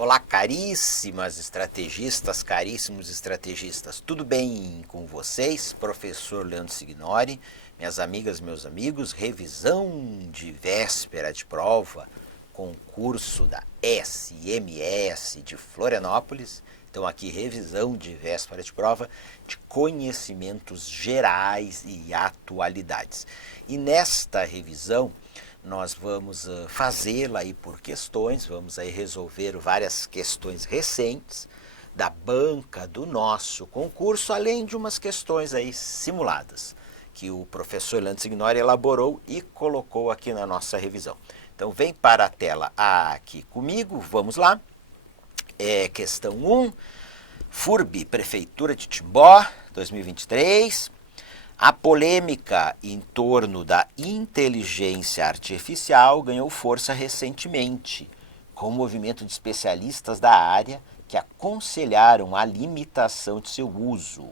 Olá, caríssimas estrategistas, caríssimos estrategistas, tudo bem com vocês? Professor Leandro Signori, minhas amigas, meus amigos, revisão de véspera de prova, concurso da SMS de Florianópolis. Então aqui revisão de véspera de prova de conhecimentos gerais e atualidades. E nesta revisão nós vamos fazê-la aí por questões, vamos aí resolver várias questões recentes da banca do nosso concurso, além de umas questões aí simuladas, que o professor Leandro Signori elaborou e colocou aqui na nossa revisão. Então vem para a tela aqui comigo, vamos lá. Questão 1, FURB, Prefeitura de Timbó, 2023. A polêmica em torno da inteligência artificial ganhou força recentemente, com o movimento de especialistas da área que aconselharam a limitação de seu uso.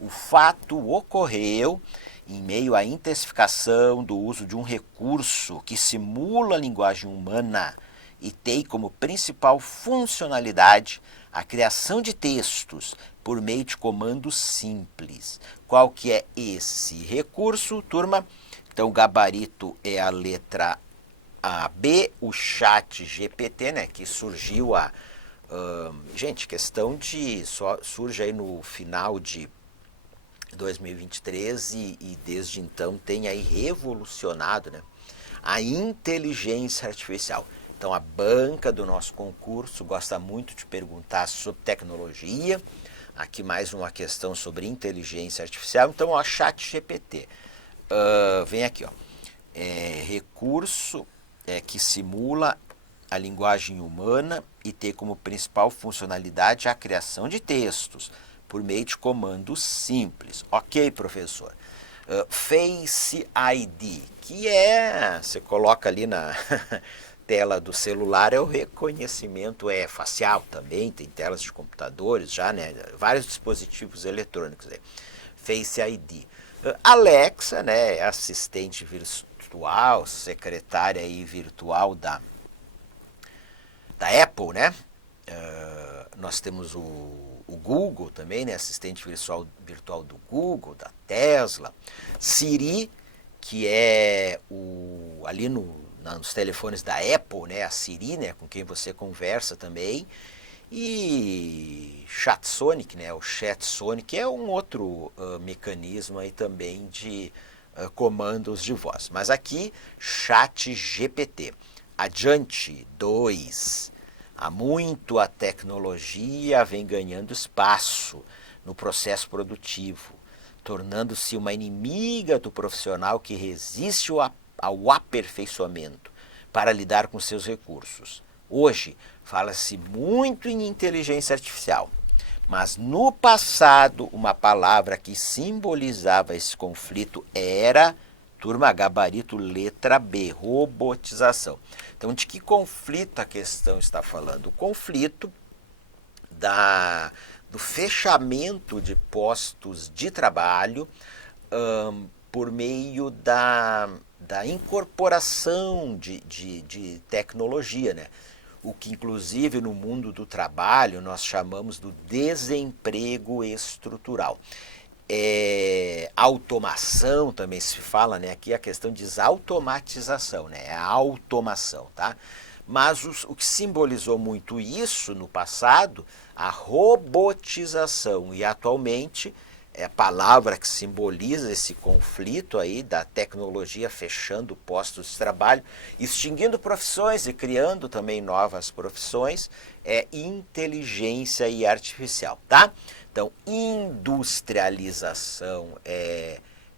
O fato ocorreu em meio à intensificação do uso de um recurso que simula a linguagem humana e tem como principal funcionalidade a criação de textos por meio de comandos simples. Qual que é esse recurso, turma? Então, o gabarito é a letra B, o chat GPT, né, que surgiu gente, questão de... surge aí no final de 2023 e desde então tem aí revolucionado, né, a inteligência artificial. Então, a banca do nosso concurso gosta muito de perguntar sobre tecnologia. Aqui mais uma questão sobre inteligência artificial. Então, o chat GPT. Vem aqui, ó. Recurso que simula a linguagem humana e tem como principal funcionalidade a criação de textos por meio de comandos simples. Ok, professor. Face ID, que você coloca ali na tela do celular, é o reconhecimento facial também, tem telas de computadores já, né, vários dispositivos eletrônicos aí. Face ID. Alexa, né, assistente virtual, secretária aí virtual da Apple, né? Nós temos o Google também, né, assistente virtual do Google, da Tesla. Siri, que é ali nos telefones da Apple, né, a Siri, né, com quem você conversa também. E ChatSonic, né, o ChatSonic é um outro mecanismo aí também de comandos de voz. Mas aqui, ChatGPT. Adiante, 2. Há muito a tecnologia vem ganhando espaço no processo produtivo, tornando-se uma inimiga do profissional que resiste ao aperfeiçoamento para lidar com seus recursos. Hoje, fala-se muito em inteligência artificial, mas no passado, uma palavra que simbolizava esse conflito era, turma, gabarito letra B, robotização. Então, de que conflito a questão está falando? O conflito do fechamento de postos de trabalho por meio da incorporação de tecnologia, né? O que inclusive no mundo do trabalho nós chamamos do desemprego estrutural. Automação também se fala, né? Aqui a questão de desautomatização, né? É a automação, tá? Mas o que simbolizou muito isso no passado, a robotização, e atualmente é a palavra que simboliza esse conflito aí da tecnologia fechando postos de trabalho, extinguindo profissões e criando também novas profissões, é inteligência e artificial, tá? Então, industrialização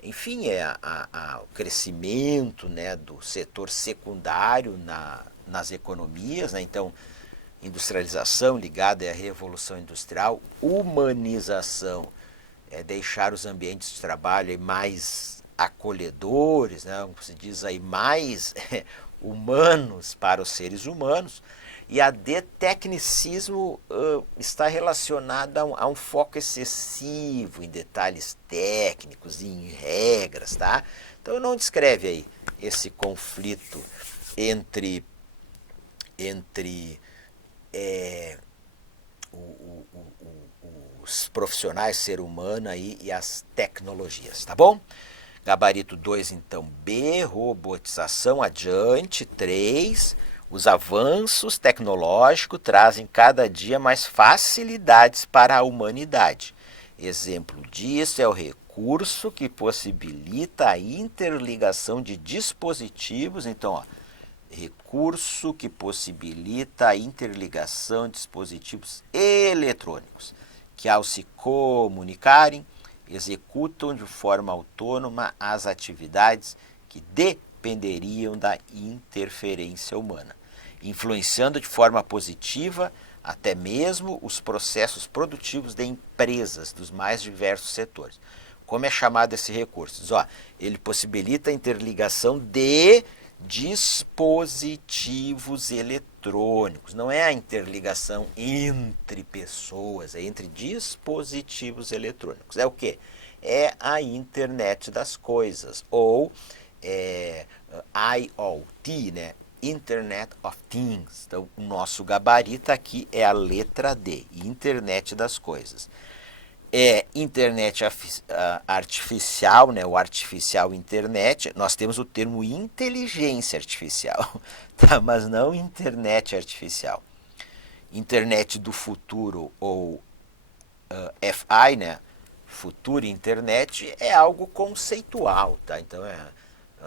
enfim, o crescimento, né, do setor secundário nas economias, né? Então, industrialização ligada à revolução industrial, humanização, deixar os ambientes de trabalho mais acolhedores, né, como se diz aí, mais humanos para os seres humanos. E a de tecnicismo está relacionada a um foco excessivo em detalhes técnicos, em regras, tá? Então não descreve aí esse conflito entre os profissionais, ser humano aí e as tecnologias, tá bom? Gabarito 2, então, B, robotização, adiante. 3, os avanços tecnológicos trazem cada dia mais facilidades para a humanidade. Exemplo disso é o recurso que possibilita a interligação de dispositivos. Então, ó, recurso que possibilita a interligação de dispositivos eletrônicos, que ao se comunicarem, executam de forma autônoma as atividades que dependeriam da interferência humana, influenciando de forma positiva até mesmo os processos produtivos de empresas dos mais diversos setores. Como é chamado esse recurso? Diz, ó, ele possibilita a interligação de dispositivos eletrônicos. Não é a interligação entre pessoas, é entre dispositivos eletrônicos. É o quê? É a internet das coisas, ou IoT, né? Internet of Things. Então, o nosso gabarito aqui é a letra D, Internet das coisas. É internet artificial, né? O artificial internet. Nós temos o termo inteligência artificial, tá? Mas não internet artificial. Internet do futuro, ou FI, né? Futuro internet, é algo conceitual, tá? Então é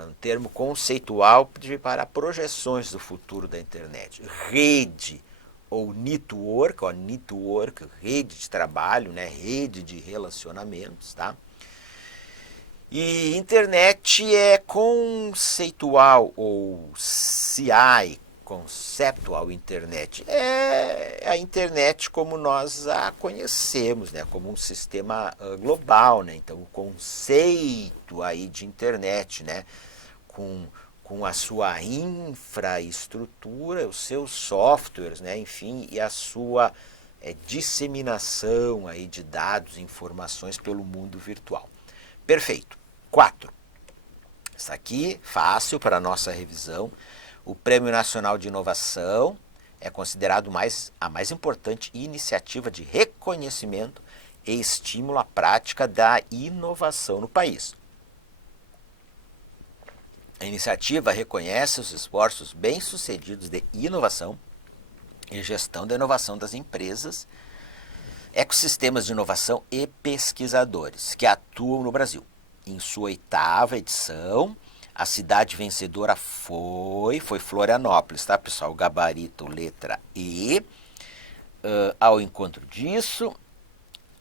um termo conceitual para projeções do futuro da internet. Rede ou network, ó, network, rede de trabalho, né, rede de relacionamentos, tá? E internet é conceitual, ou CI, conceptual internet. É a internet como nós a conhecemos, né, como um sistema global, né? Então o conceito aí de internet, né, com a sua infraestrutura, os seus softwares, né, enfim, e a sua disseminação aí de dados e informações pelo mundo virtual. Perfeito. 4. Isso aqui, fácil para a nossa revisão. O Prêmio Nacional de Inovação é considerado a mais importante iniciativa de reconhecimento e estímulo à prática da inovação no país. A iniciativa reconhece os esforços bem-sucedidos de inovação e gestão da inovação das empresas, ecossistemas de inovação e pesquisadores que atuam no Brasil. Em sua 8ª edição, a cidade vencedora foi Florianópolis, tá, pessoal? Gabarito letra E. Ao encontro disso,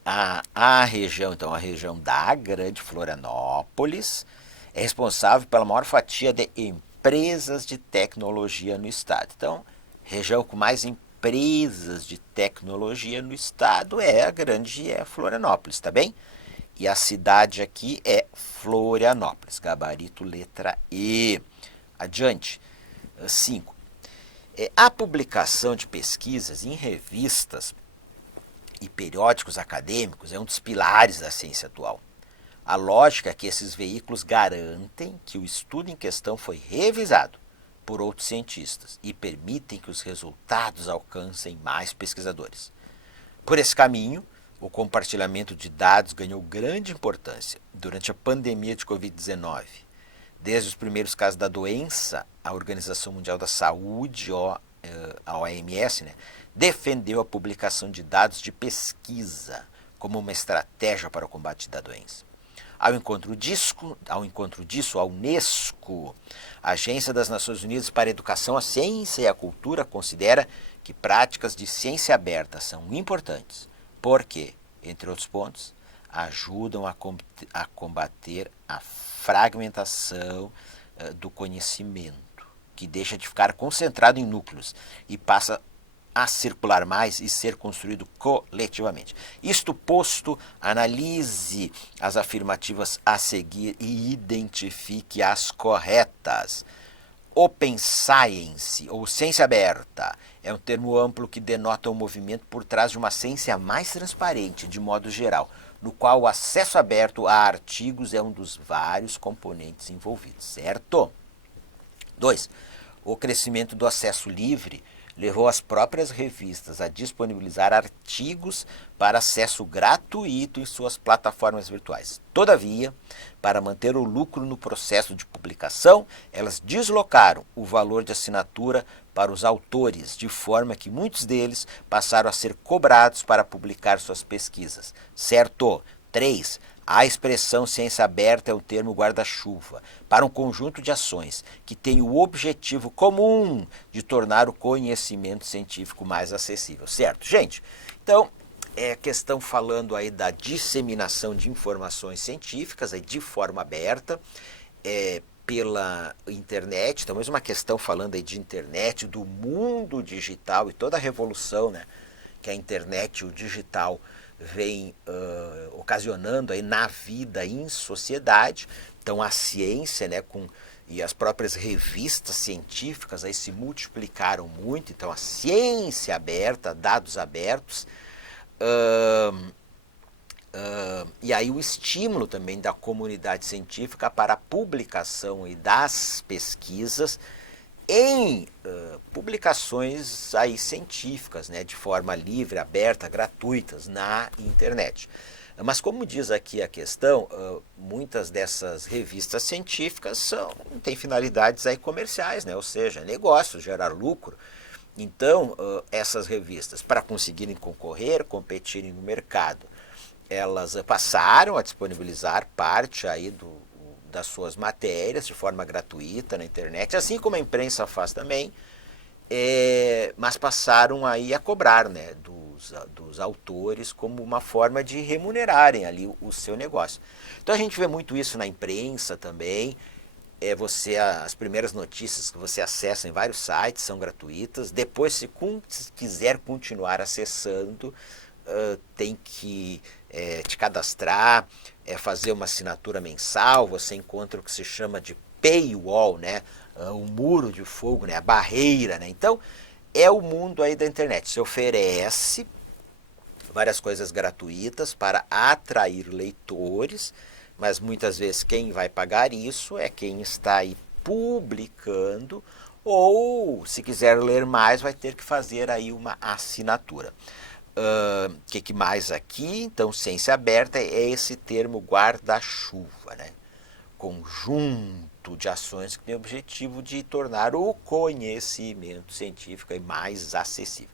a região, então, a região da Grande Florianópolis é responsável pela maior fatia de empresas de tecnologia no estado. Então, região com mais empresas de tecnologia no estado é a Grande Florianópolis, tá bem? E a cidade aqui é Florianópolis, gabarito letra E. Adiante. 5. A publicação de pesquisas em revistas e periódicos acadêmicos é um dos pilares da ciência atual. A lógica é que esses veículos garantem que o estudo em questão foi revisado por outros cientistas e permitem que os resultados alcancem mais pesquisadores. Por esse caminho, o compartilhamento de dados ganhou grande importância durante a pandemia de Covid-19. Desde os primeiros casos da doença, a Organização Mundial da Saúde, a OMS, né, defendeu a publicação de dados de pesquisa como uma estratégia para o combate da doença. Ao encontro disso, a Unesco, a Agência das Nações Unidas para a Educação, a Ciência e a Cultura, considera que práticas de ciência aberta são importantes, porque, entre outros pontos, ajudam a combater a fragmentação do conhecimento, que deixa de ficar concentrado em núcleos e passa a circular mais e ser construído coletivamente. Isto posto, analise as afirmativas a seguir e identifique as corretas. Open Science, ou ciência aberta, é um termo amplo que denota um movimento por trás de uma ciência mais transparente, de modo geral, no qual o acesso aberto a artigos é um dos vários componentes envolvidos, certo? 2. O crescimento do acesso livre levou as próprias revistas a disponibilizar artigos para acesso gratuito em suas plataformas virtuais. Todavia, para manter o lucro no processo de publicação, elas deslocaram o valor de assinatura para os autores, de forma que muitos deles passaram a ser cobrados para publicar suas pesquisas. Certo? 3. A expressão ciência aberta é um termo guarda-chuva para um conjunto de ações que tem o objetivo comum de tornar o conhecimento científico mais acessível. Certo, gente? Então, é questão falando aí da disseminação de informações científicas aí de forma aberta, pela internet. Então, mais uma questão falando aí de internet, do mundo digital e toda a revolução, né, que a internet e o digital vem ocasionando aí na vida e em sociedade. Então a ciência, né, e as próprias revistas científicas aí se multiplicaram muito. Então a ciência aberta, dados abertos, e aí o estímulo também da comunidade científica para a publicação aí das pesquisas em publicações aí científicas, né, de forma livre, aberta, gratuitas na internet. Mas como diz aqui a questão, muitas dessas revistas científicas têm finalidades aí comerciais, né, ou seja, negócio, gerar lucro. Então, essas revistas, para conseguirem concorrer, competirem no mercado, elas passaram a disponibilizar parte aí das suas matérias de forma gratuita na internet, assim como a imprensa faz também, mas passaram aí a cobrar, né, dos autores como uma forma de remunerarem ali o seu negócio. Então a gente vê muito isso na imprensa também. As primeiras notícias que você acessa em vários sites são gratuitas. Depois, se quiser continuar acessando, tem que te cadastrar, fazer uma assinatura mensal. Você encontra o que se chama de paywall, né? O muro de fogo, né? A barreira, né? Então, é o mundo aí da internet. Se oferece várias coisas gratuitas para atrair leitores, mas muitas vezes quem vai pagar isso é quem está aí publicando, ou se quiser ler mais vai ter que fazer aí uma assinatura. Que mais aqui? Então, ciência aberta é esse termo guarda-chuva, né? Conjunto de ações que tem o objetivo de tornar o conhecimento científico aí mais acessível.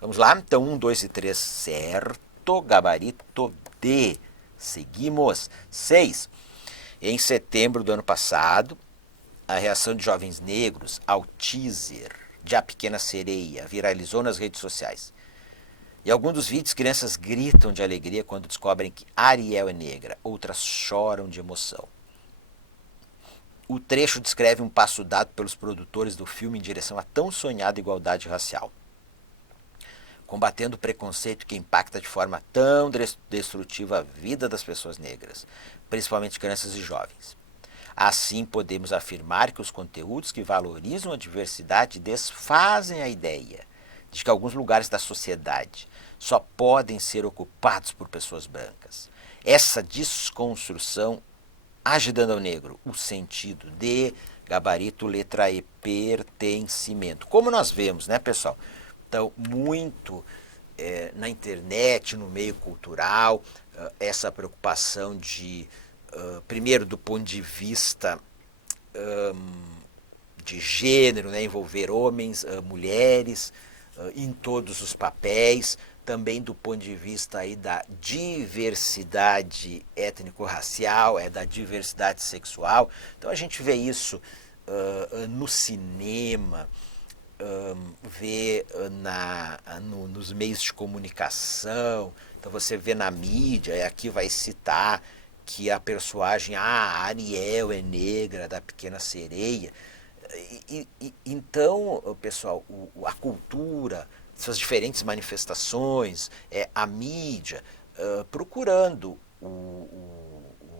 Vamos lá? Então, 1, 2 e 3, certo. Gabarito D. Seguimos. 6. Em setembro do ano passado, a reação de jovens negros ao teaser de A Pequena Sereia viralizou nas redes sociais. Em alguns dos vídeos, crianças gritam de alegria quando descobrem que Ariel é negra, outras choram de emoção. O trecho descreve um passo dado pelos produtores do filme em direção à tão sonhada igualdade racial, combatendo o preconceito que impacta de forma tão destrutiva a vida das pessoas negras, principalmente crianças e jovens. Assim, podemos afirmar que os conteúdos que valorizam a diversidade desfazem a ideia de que alguns lugares da sociedade só podem ser ocupados por pessoas brancas. Essa desconstrução age dando ao negro o sentido de gabarito, letra E, pertencimento. Como nós vemos, né, pessoal? Então, muito na internet, no meio cultural, essa preocupação de, primeiro, do ponto de vista de gênero, né, envolver homens, mulheres, em todos os papéis, também do ponto de vista aí da diversidade étnico-racial, da diversidade sexual. Então a gente vê isso no cinema, vê nos meios de comunicação. Então você vê na mídia, e aqui vai citar que a personagem, Ariel é negra, da Pequena Sereia. Então, pessoal, a cultura, suas diferentes manifestações, a mídia, procurando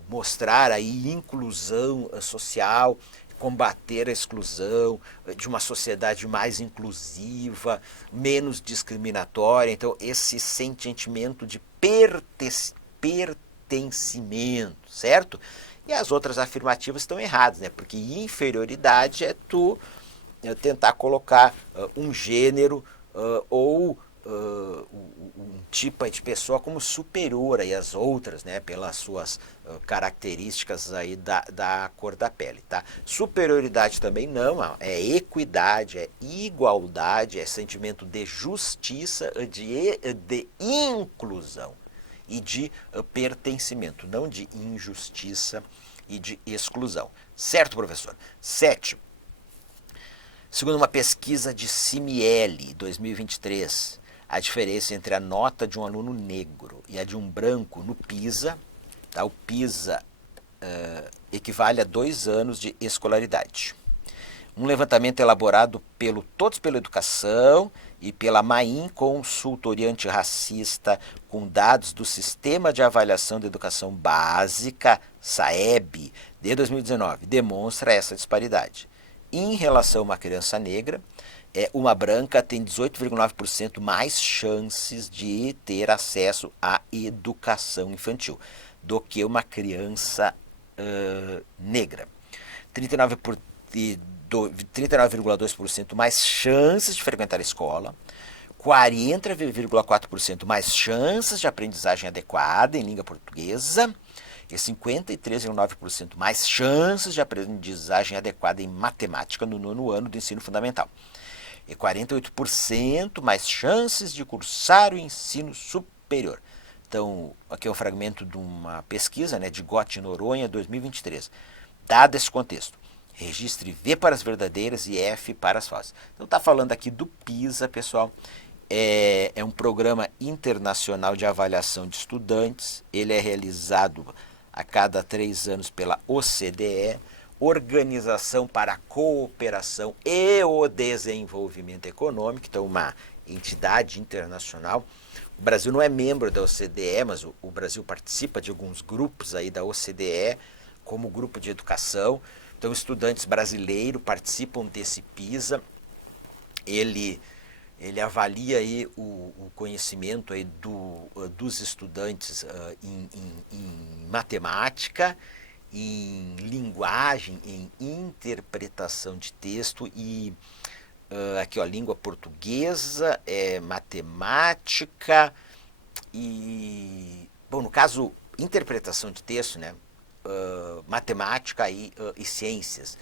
mostrar aí inclusão social, combater a exclusão, de uma sociedade mais inclusiva, menos discriminatória. Então, esse sentimento de pertencimento, certo? E as outras afirmativas estão erradas, né? Porque inferioridade é tu tentar colocar um gênero ou um tipo de pessoa como superior aí às outras, né, pelas suas características aí da cor da pele, tá? Superioridade também não, é equidade, é igualdade, é sentimento de justiça, de inclusão e de pertencimento, não de injustiça e de exclusão. Certo, professor? 7. Segundo uma pesquisa de Cimieli, 2023, a diferença entre a nota de um aluno negro e a de um branco no PISA, tá? O PISA equivale a 2 anos de escolaridade. Um levantamento elaborado pelo Todos pela Educação e pela Maim Consultoria Antirracista, com dados do Sistema de Avaliação da Educação Básica, SAEB, de 2019, demonstra essa disparidade. Em relação a uma criança negra, uma branca tem 18,9% mais chances de ter acesso à educação infantil do que uma criança negra. 39,2% mais chances de frequentar a escola, 40,4% mais chances de aprendizagem adequada em língua portuguesa e 53,9% mais chances de aprendizagem adequada em matemática no 9º ano do ensino fundamental. E 48% mais chances de cursar o ensino superior. Então, aqui é um fragmento de uma pesquisa, né, de Gotti e Noronha, 2023. Dado esse contexto, registre V para as verdadeiras e F para as falsas. Então, está falando aqui do PISA, pessoal. É um programa internacional de avaliação de estudantes. Ele é realizado a cada 3 anos pela OCDE, Organização para a Cooperação e o Desenvolvimento Econômico, então uma entidade internacional. O Brasil não é membro da OCDE, mas o Brasil participa de alguns grupos aí da OCDE, como grupo de educação. Então, estudantes brasileiros participam desse PISA. Ele avalia aí o conhecimento aí dos estudantes em matemática, em linguagem, em interpretação de texto e aqui ó, língua portuguesa, matemática e, bom, no caso, interpretação de texto, né? Matemática e ciências.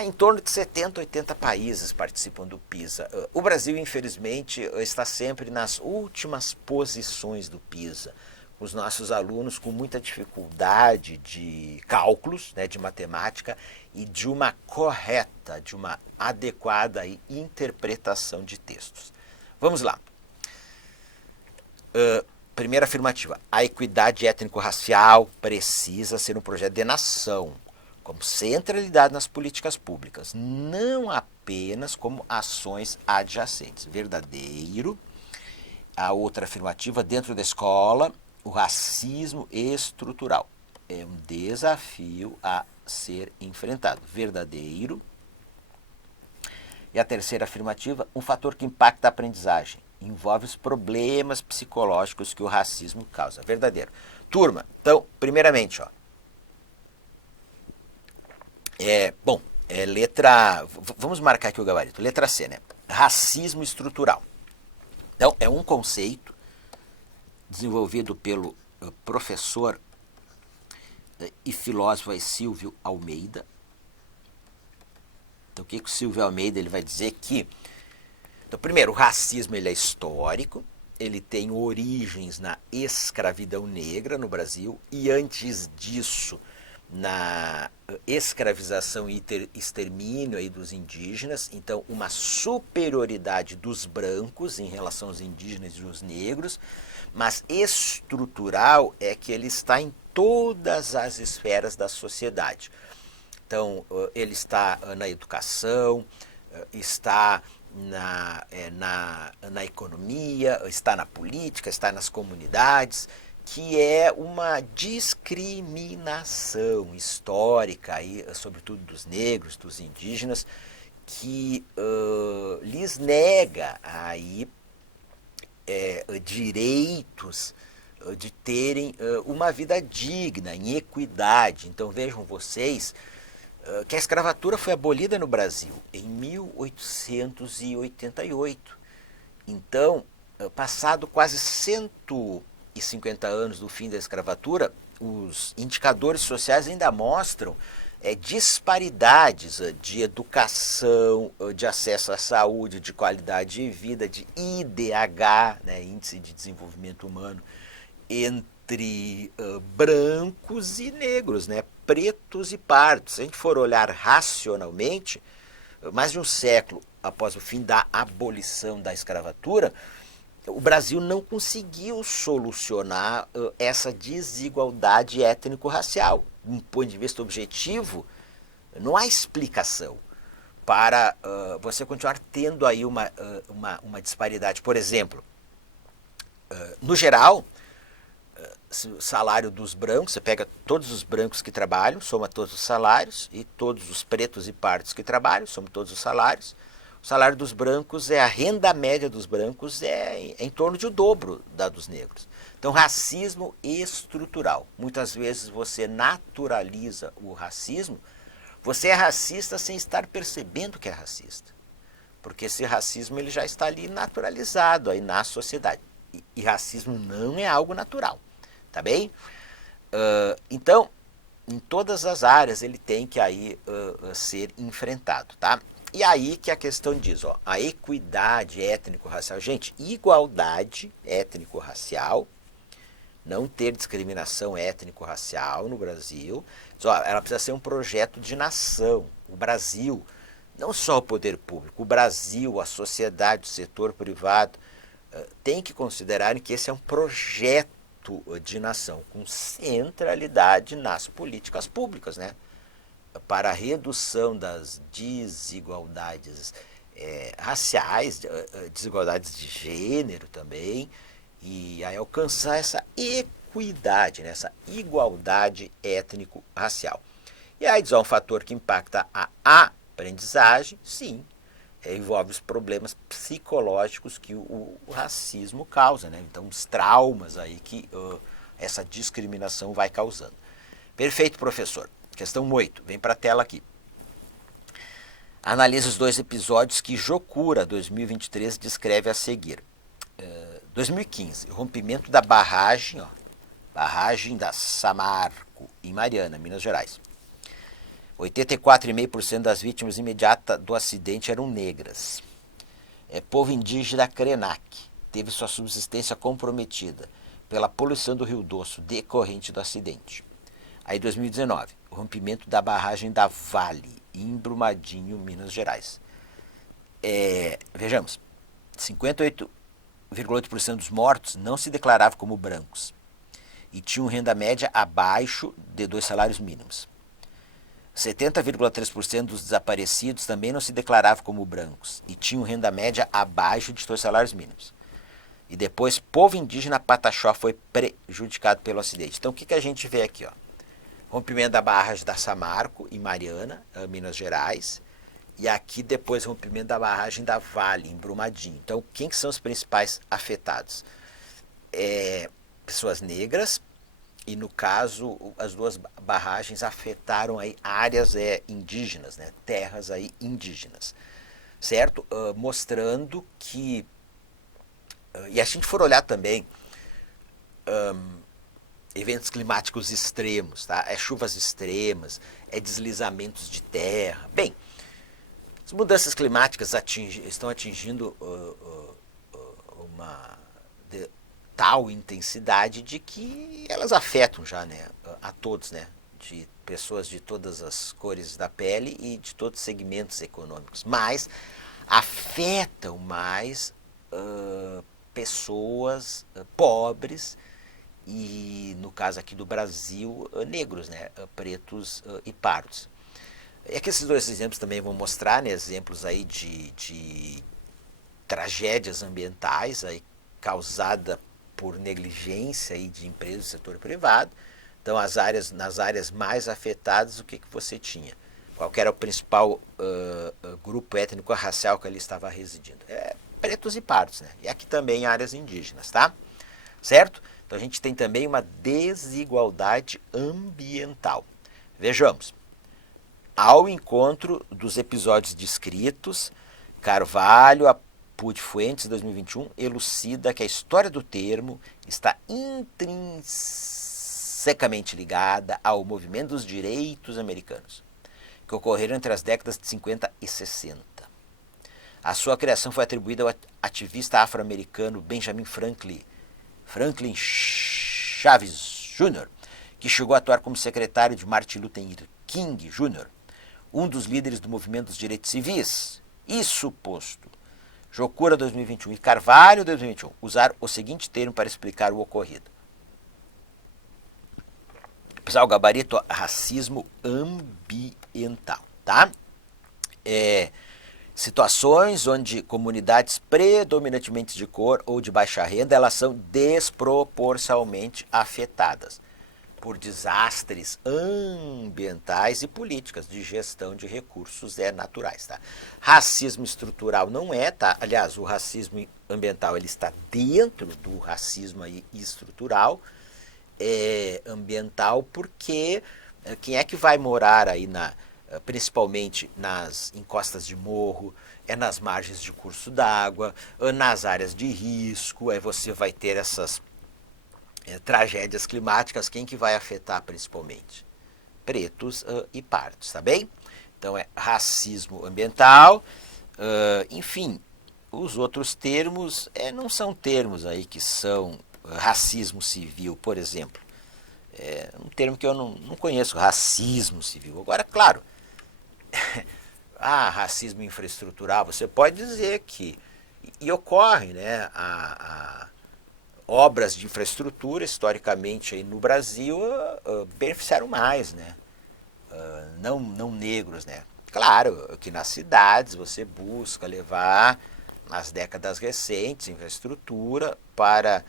Em torno de 70, 80 países participam do PISA. O Brasil, infelizmente, está sempre nas últimas posições do PISA. Os nossos alunos com muita dificuldade de cálculos, né, de matemática e de uma correta, de uma adequada interpretação de textos. Vamos lá. Primeira afirmativa. A equidade étnico-racial precisa ser um projeto de nação, como centralidade nas políticas públicas, não apenas como ações adjacentes. Verdadeiro. A outra afirmativa, dentro da escola, o racismo estrutural é um desafio a ser enfrentado. Verdadeiro. E a terceira afirmativa, um fator que impacta a aprendizagem, envolve os problemas psicológicos que o racismo causa. Verdadeiro. Turma, então, primeiramente, ó, letra... Vamos marcar aqui o gabarito. Letra C, né? Racismo estrutural. Então, é um conceito desenvolvido pelo professor e filósofo Silvio Almeida. Então, o que o Silvio Almeida ele vai dizer que... Então, primeiro, o racismo ele é histórico, ele tem origens na escravidão negra no Brasil e antes disso na escravização e extermínio aí dos indígenas. Então, uma superioridade dos brancos em relação aos indígenas e os negros, mas estrutural é que ele está em todas as esferas da sociedade. Então, ele está na educação, está na economia, está na política, está nas comunidades, que é uma discriminação histórica, aí, sobretudo dos negros, dos indígenas, que lhes nega aí, direitos de terem uma vida digna, em equidade. Então vejam vocês, que a escravatura foi abolida no Brasil em 1888. Então, passado quase 150 anos do fim da escravatura, os indicadores sociais ainda mostram disparidades de educação, de acesso à saúde, de qualidade de vida, de IDH, né, Índice de Desenvolvimento Humano, entre brancos e negros, né, pretos e pardos. Se a gente for olhar racionalmente, mais de um século após o fim da abolição da escravatura, o Brasil não conseguiu solucionar essa desigualdade étnico-racial. Do ponto de vista objetivo, não há explicação para você continuar tendo aí uma disparidade. Por exemplo, no geral, o salário dos brancos, você pega todos os brancos que trabalham, soma todos os salários, e todos os pretos e pardos que trabalham, soma todos os salários. O salário dos brancos, a renda média dos brancos é em torno de o dobro da dos negros. Então, racismo estrutural. Muitas vezes você naturaliza o racismo, você é racista sem estar percebendo que é racista. Porque esse racismo ele já está ali naturalizado aí na sociedade. E racismo não é algo natural, tá bem? Então, em todas as áreas ele tem que aí ser enfrentado, tá? E aí que a questão diz, ó, a equidade étnico-racial. Gente, igualdade étnico-racial, não ter discriminação étnico-racial no Brasil, ela precisa ser um projeto de nação. O Brasil, não só o poder público, o Brasil, a sociedade, o setor privado, tem que considerar que esse é um projeto de nação, com centralidade nas políticas públicas, né? Para a redução das desigualdades raciais, desigualdades de gênero também, e aí alcançar essa equidade, né, essa igualdade étnico-racial. E aí diz, um fator que impacta a aprendizagem, sim, envolve os problemas psicológicos que o racismo causa, né? Então os traumas aí que essa discriminação vai causando. Perfeito, professor. Questão 8, vem para a tela aqui. Analisa os dois episódios que Jocura 2023 descreve a seguir. 2015, rompimento da barragem, barragem da Samarco, em Mariana, Minas Gerais. 84,5% das vítimas imediatas do acidente eram negras. Povo indígena Krenak teve sua subsistência comprometida pela poluição do Rio Doce decorrente do acidente. Aí 2019, o rompimento da barragem da Vale, em Brumadinho, Minas Gerais. Vejamos, 58,8% dos mortos não se declaravam como brancos e tinham renda média abaixo de 2 salários mínimos. 70,3% dos desaparecidos também não se declaravam como brancos e tinham renda média abaixo de 2 salários mínimos. E depois, povo indígena Pataxó foi prejudicado pelo acidente. Então, o que a gente vê aqui? Rompimento da barragem da Samarco, em Mariana, Minas Gerais. E aqui depois rompimento da barragem da Vale, em Brumadinho. Então, quem que são os principais afetados? Pessoas negras. E no caso, as duas barragens afetaram aí áreas indígenas, né? Terras aí indígenas, certo? Mostrando que, e a gente for olhar também, eventos climáticos extremos, tá? Chuvas extremas, deslizamentos de terra. Bem, as mudanças climáticas estão atingindo uma tal intensidade de que elas afetam já, né, a todos, né, de pessoas de todas as cores da pele e de todos os segmentos econômicos, mas afetam mais pessoas pobres e, no caso aqui do Brasil, negros, né, pretos e pardos. É que esses dois exemplos também vão mostrar, né, exemplos aí de tragédias ambientais aí causada por negligência aí de empresas do setor privado. Então, nas áreas mais afetadas, o que você tinha? Qual era o principal grupo étnico-racial que ali estava residindo? Pretos e pardos, né? E aqui também áreas indígenas, tá? Certo? Então, a gente tem também uma desigualdade ambiental. Vejamos. Ao encontro dos episódios descritos, Carvalho, Apud Fuentes, 2021, elucida que a história do termo está intrinsecamente ligada ao movimento dos direitos americanos, que ocorreram entre as décadas de 50 e 60. A sua criação foi atribuída ao ativista afro-americano Benjamin Franklin Chaves Jr., que chegou a atuar como secretário de Martin Luther King Jr., um dos líderes do movimento dos direitos civis. Isso posto, Jocura 2021 e Carvalho 2021 usaram o seguinte termo para explicar o ocorrido. Pessoal, o gabarito, racismo ambiental, tá? Situações onde comunidades predominantemente de cor ou de baixa renda, elas são desproporcionalmente afetadas por desastres ambientais e políticas de gestão de recursos naturais. Tá? Racismo estrutural não é, tá? Aliás, o racismo ambiental ele está dentro do racismo aí estrutural, ambiental, porque quem é que vai morar aí principalmente nas encostas de morro, nas margens de curso d'água, nas áreas de risco, aí você vai ter essas tragédias climáticas, quem que vai afetar principalmente? Pretos e pardos, tá bem? Então é racismo ambiental, enfim, os outros termos não são termos aí que são racismo civil, por exemplo. É um termo que eu não conheço, racismo civil. Agora, claro, racismo infraestrutural, você pode dizer que, e ocorre, né, obras de infraestrutura, historicamente aí no Brasil, beneficiaram mais, né, não negros, né. Claro que nas cidades você busca levar, nas décadas recentes, infraestrutura para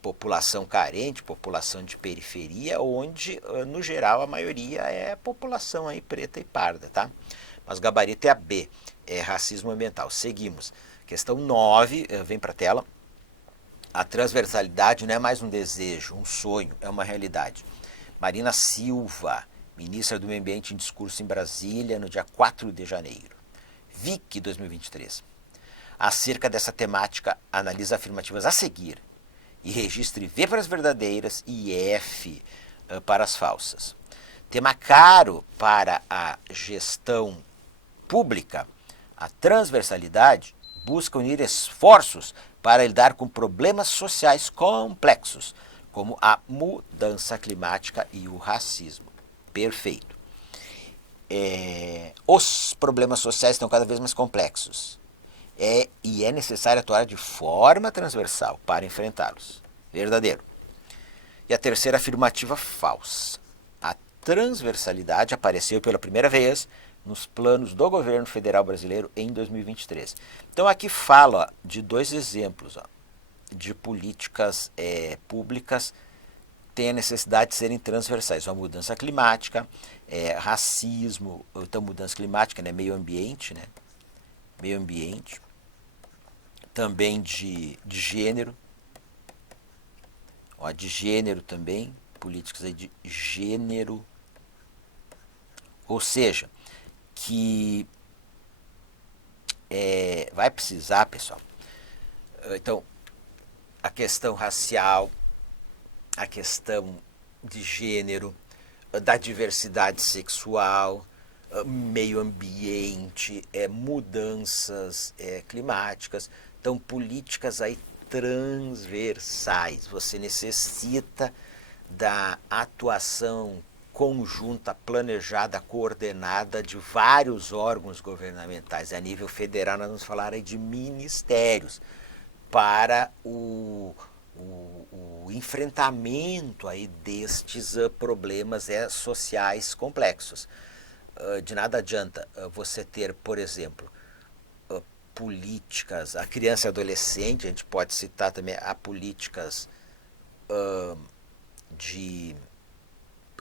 população carente, população de periferia, onde, no geral, a maioria é população aí preta e parda, tá? Mas o gabarito é a B, é racismo ambiental. Seguimos. Questão 9, vem para a tela. A transversalidade não é mais um desejo, um sonho, é uma realidade. Marina Silva, ministra do Meio Ambiente, em discurso em Brasília, no dia 4 de janeiro. VIC 2023. Acerca dessa temática, analisa afirmativas a seguir e registre V para as verdadeiras e F para as falsas. Tema caro para a gestão pública, a transversalidade busca unir esforços para lidar com problemas sociais complexos, como a mudança climática e o racismo. Perfeito. Os problemas sociais estão cada vez mais complexos. E é necessário atuar de forma transversal para enfrentá-los. Verdadeiro. E a terceira afirmativa falsa. A transversalidade apareceu pela primeira vez nos planos do governo federal brasileiro em 2023. Então aqui fala de dois exemplos de políticas públicas que têm a necessidade de serem transversais. A mudança climática, racismo, então mudança climática, né, meio ambiente, né, meio ambiente, também de gênero, de gênero também, políticas aí de gênero, ou seja, que vai precisar, pessoal, então, a questão racial, a questão de gênero, da diversidade sexual, meio ambiente, mudanças climáticas, então políticas aí transversais. Você necessita da atuação conjunta, planejada, coordenada de vários órgãos governamentais. A nível federal nós vamos falar aí de ministérios para o enfrentamento aí destes problemas sociais complexos. De nada adianta você ter, por exemplo, políticas, a criança e adolescente, a gente pode citar também a políticas de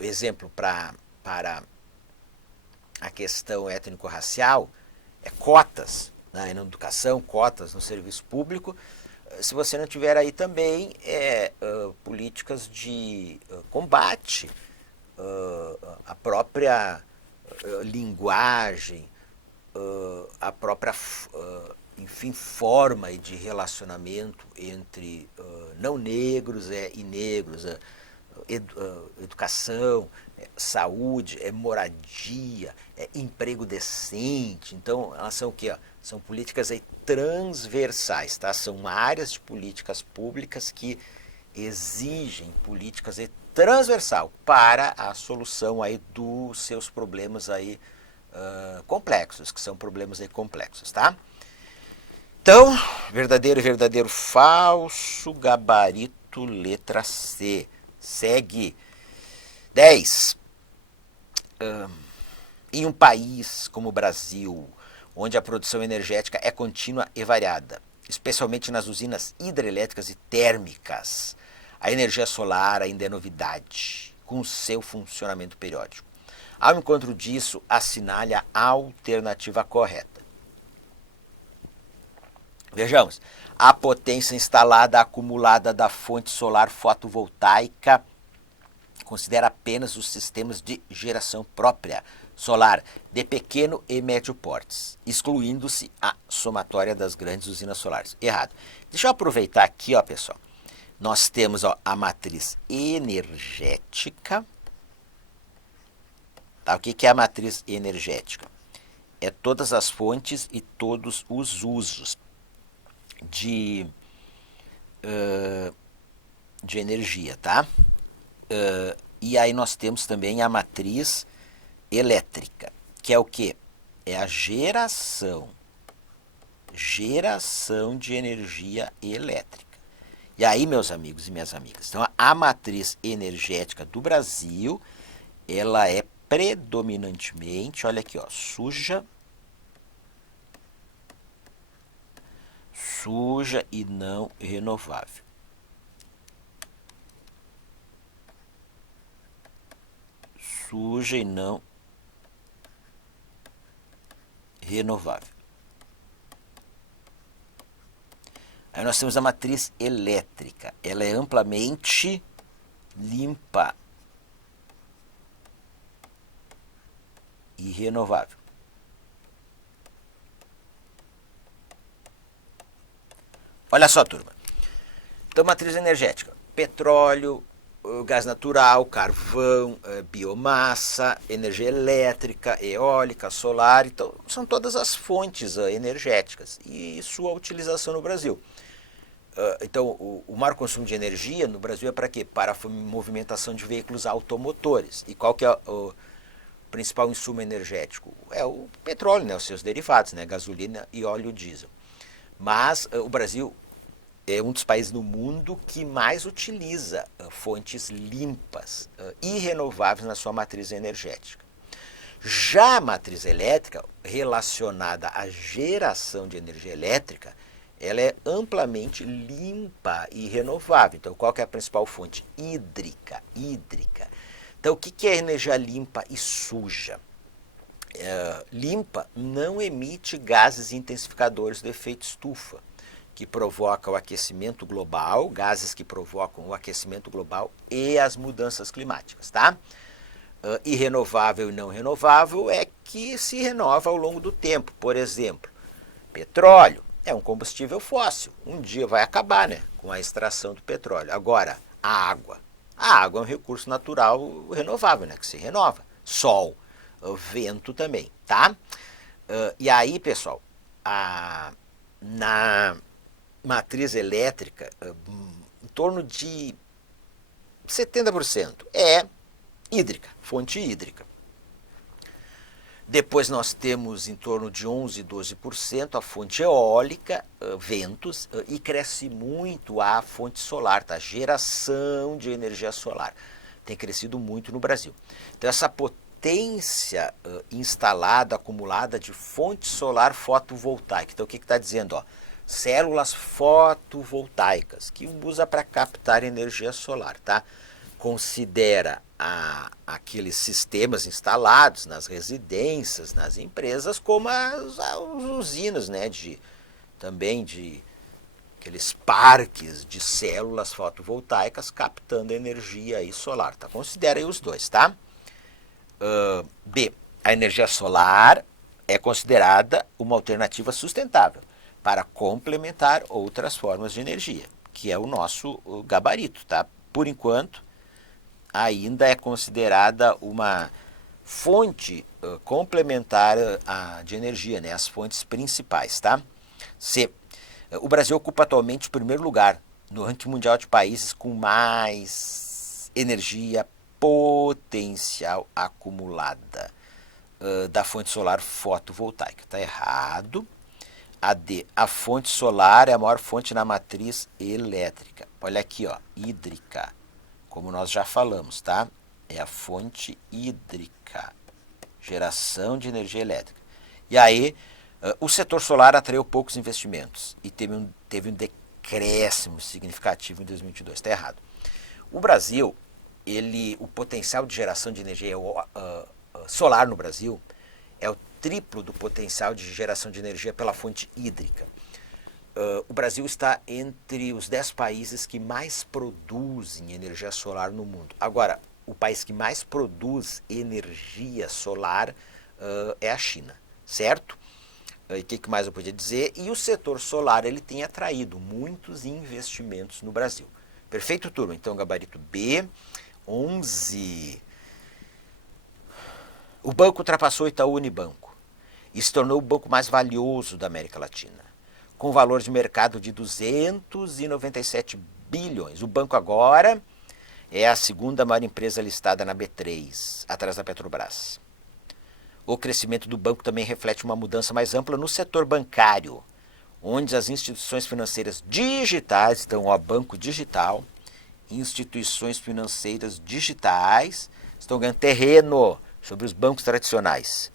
exemplo para a questão étnico-racial, cotas na educação, cotas no serviço público. Se você não tiver aí também políticas de combate à própria linguagem, a própria enfim, forma de relacionamento entre não negros e negros, educação, saúde, moradia, emprego decente. Então, elas são o quê? São políticas aí transversais, tá? São áreas de políticas públicas que exigem políticas aí transversal para a solução aí dos seus problemas aí complexos, que são problemas aí complexos, tá? Então, verdadeiro, verdadeiro, falso, gabarito, letra C. Segue. 10. Em um país como o Brasil, onde a produção energética é contínua e variada, especialmente nas usinas hidrelétricas e térmicas, a energia solar ainda é novidade, com seu funcionamento periódico. Ao encontro disso, assinale a alternativa correta. Vejamos, a potência instalada acumulada da fonte solar fotovoltaica considera apenas os sistemas de geração própria solar de pequeno e médio portes, excluindo-se a somatória das grandes usinas solares. Errado. Deixa eu aproveitar aqui, ó, pessoal. Nós temos a matriz energética. Tá? O que é a matriz energética? É todas as fontes e todos os usos de energia, tá? E aí nós temos também a matriz elétrica, que é o quê? É a geração de energia elétrica. E aí, meus amigos e minhas amigas, então a matriz energética do Brasil, ela é predominantemente, olha aqui, ó, suja e não renovável. Suja e não renovável. Aí nós temos a matriz elétrica. Ela é amplamente limpa e renovável. Olha só, turma. Então, matriz energética: petróleo, gás natural, carvão, biomassa, energia elétrica, eólica, solar. Então, são todas as fontes energéticas e sua utilização no Brasil. Então, o maior consumo de energia no Brasil é para quê? Para a movimentação de veículos automotores. E qual que é o principal insumo energético? É o petróleo, né, os seus derivados, né, gasolina e óleo diesel. Mas o Brasil é um dos países no mundo que mais utiliza fontes limpas e renováveis na sua matriz energética. Já a matriz elétrica, relacionada à geração de energia elétrica, ela é amplamente limpa e renovável. Então, qual que é a principal fonte? Hídrica. Então, o que é energia limpa e suja? Limpa não emite gases intensificadores do efeito estufa, que provoca o aquecimento global, gases que provocam o aquecimento global e as mudanças climáticas, tá? E renovável e não renovável é que se renova ao longo do tempo. Por exemplo, petróleo é um combustível fóssil. Um dia vai acabar, né, com a extração do petróleo. Agora, a água. A água é um recurso natural renovável, né, que se renova. Sol, vento também, tá? E aí, pessoal, na matriz elétrica, em torno de 70% é hídrica, fonte hídrica. Depois nós temos em torno de 11, 12% a fonte eólica, ventos, e cresce muito a fonte solar, tá? Geração de energia solar. Tem crescido muito no Brasil. Então essa potência instalada, acumulada de fonte solar fotovoltaica. Então o que está dizendo? Ó, células fotovoltaicas, que usa para captar energia solar, tá? Considera aqueles sistemas instalados nas residências, nas empresas, como as usinas, né, também de aqueles parques de células fotovoltaicas captando energia aí solar, tá? Considera aí os dois, tá? B. A energia solar é considerada uma alternativa sustentável para complementar outras formas de energia, que é o nosso gabarito, tá? Por enquanto, ainda é considerada uma fonte complementar de energia, né? As fontes principais, tá? C. O Brasil ocupa atualmente o primeiro lugar no ranking mundial de países com mais energia potencial acumulada da fonte solar fotovoltaica. Está errado. A D. A fonte solar é a maior fonte na matriz elétrica. Olha aqui, ó, hídrica. Como nós já falamos, tá? É a fonte hídrica. Geração de energia elétrica. E aí, o setor solar atraiu poucos investimentos e teve um decréscimo significativo em 2022. Está errado. O Brasil, o potencial de geração de energia solar no Brasil é o triplo do potencial de geração de energia pela fonte hídrica. O Brasil está entre os 10 países que mais produzem energia solar no mundo. Agora, o país que mais produz energia solar é a China, certo? O que mais eu podia dizer? E o setor solar ele tem atraído muitos investimentos no Brasil. Perfeito, turma? Então, gabarito B, 11. O banco ultrapassou o Itaú Unibanco e se tornou o banco mais valioso da América Latina, com valor de mercado de 297 bilhões. O banco agora é a segunda maior empresa listada na B3, atrás da Petrobras. O crescimento do banco também reflete uma mudança mais ampla no setor bancário, onde as instituições financeiras digitais, então o banco digital, instituições financeiras digitais estão ganhando terreno sobre os bancos tradicionais,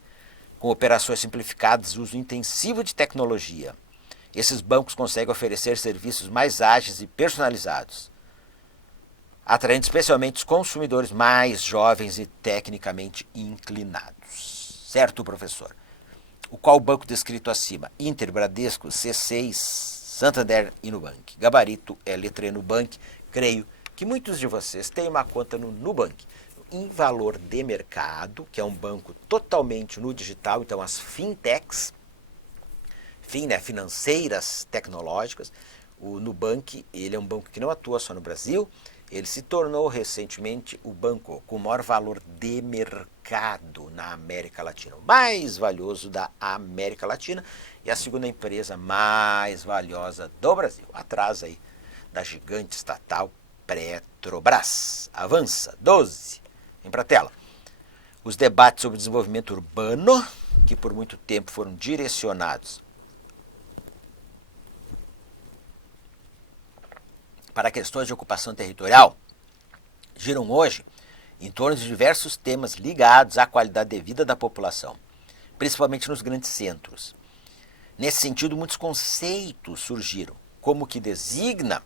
com operações simplificadas e uso intensivo de tecnologia. Esses bancos conseguem oferecer serviços mais ágeis e personalizados, atraindo especialmente os consumidores mais jovens e tecnicamente inclinados. Certo, professor? Qual banco descrito acima? Inter, Bradesco, C6, Santander e Nubank. Gabarito é letra E, Nubank. Creio que muitos de vocês têm uma conta no Nubank. Em valor de mercado, que é um banco totalmente no digital, então as fintechs, financeiras tecnológicas, o Nubank ele é um banco que não atua só no Brasil, ele se tornou recentemente o banco com o maior valor de mercado na América Latina, o mais valioso da América Latina e a segunda empresa mais valiosa do Brasil, atrás aí da gigante estatal Petrobras. Avança, 12. Vem para a tela. Os debates sobre desenvolvimento urbano, que por muito tempo foram direcionados para questões de ocupação territorial, giram hoje em torno de diversos temas ligados à qualidade de vida da população, principalmente nos grandes centros. Nesse sentido, muitos conceitos surgiram, como o que designa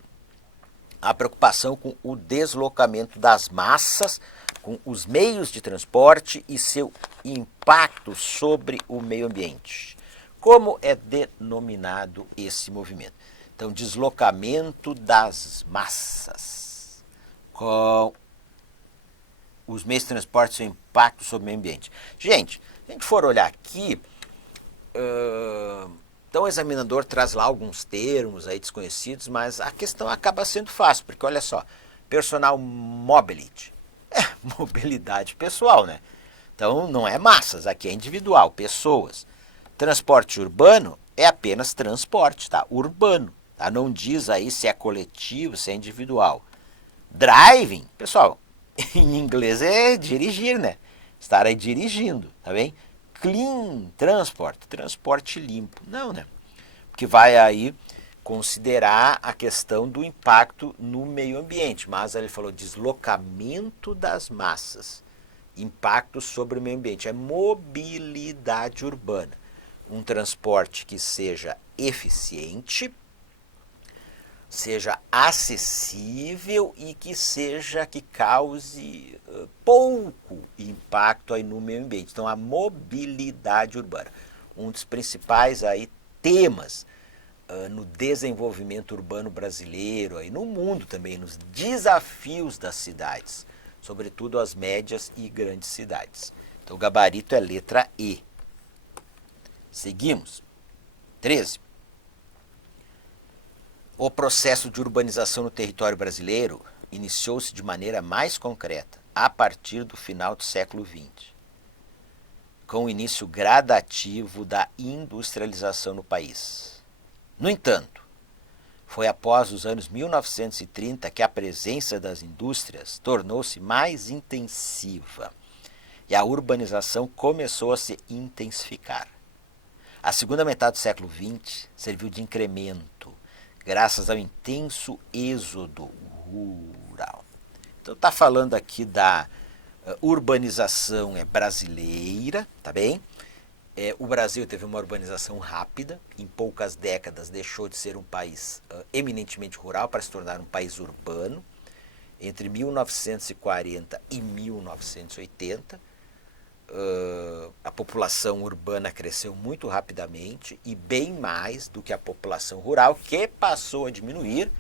a preocupação com o deslocamento das massas, com os meios de transporte e seu impacto sobre o meio ambiente. Como é denominado esse movimento? Então, deslocamento das massas com os meios de transporte e seu impacto sobre o meio ambiente. Gente, se a gente for olhar aqui, então o examinador traz lá alguns termos aí desconhecidos, mas a questão acaba sendo fácil, porque olha só, personal mobility, mobilidade pessoal, né? Então não é massas, aqui é individual, pessoas. Transporte urbano é apenas transporte, tá? Urbano, tá? Não diz aí se é coletivo, se é individual. Driving, pessoal, em inglês é dirigir, né? Estar aí dirigindo, tá bem? Clean transport, transporte limpo. Não, né? Porque vai aí considerar a questão do impacto no meio ambiente. Mas ele falou deslocamento das massas, impacto sobre o meio ambiente. É mobilidade urbana. Um transporte que seja eficiente, seja acessível e que cause pouco impacto aí no meio ambiente. Então, a mobilidade urbana, um dos principais aí temas no desenvolvimento urbano brasileiro, aí no mundo também, nos desafios das cidades, sobretudo as médias e grandes cidades. Então o gabarito é letra E. Seguimos. 13. O processo de urbanização no território brasileiro iniciou-se de maneira mais concreta a partir do final do século XX, com o início gradativo da industrialização no país. No entanto, foi após os anos 1930 que a presença das indústrias tornou-se mais intensiva e a urbanização começou a se intensificar. A segunda metade do século XX serviu de incremento, graças ao intenso êxodo rural. Então está falando aqui da urbanização brasileira, tá bem? O Brasil teve uma urbanização rápida, em poucas décadas deixou de ser um país eminentemente rural para se tornar um país urbano. Entre 1940 e 1980, a população urbana cresceu muito rapidamente e bem mais do que a população rural, que passou a diminuir.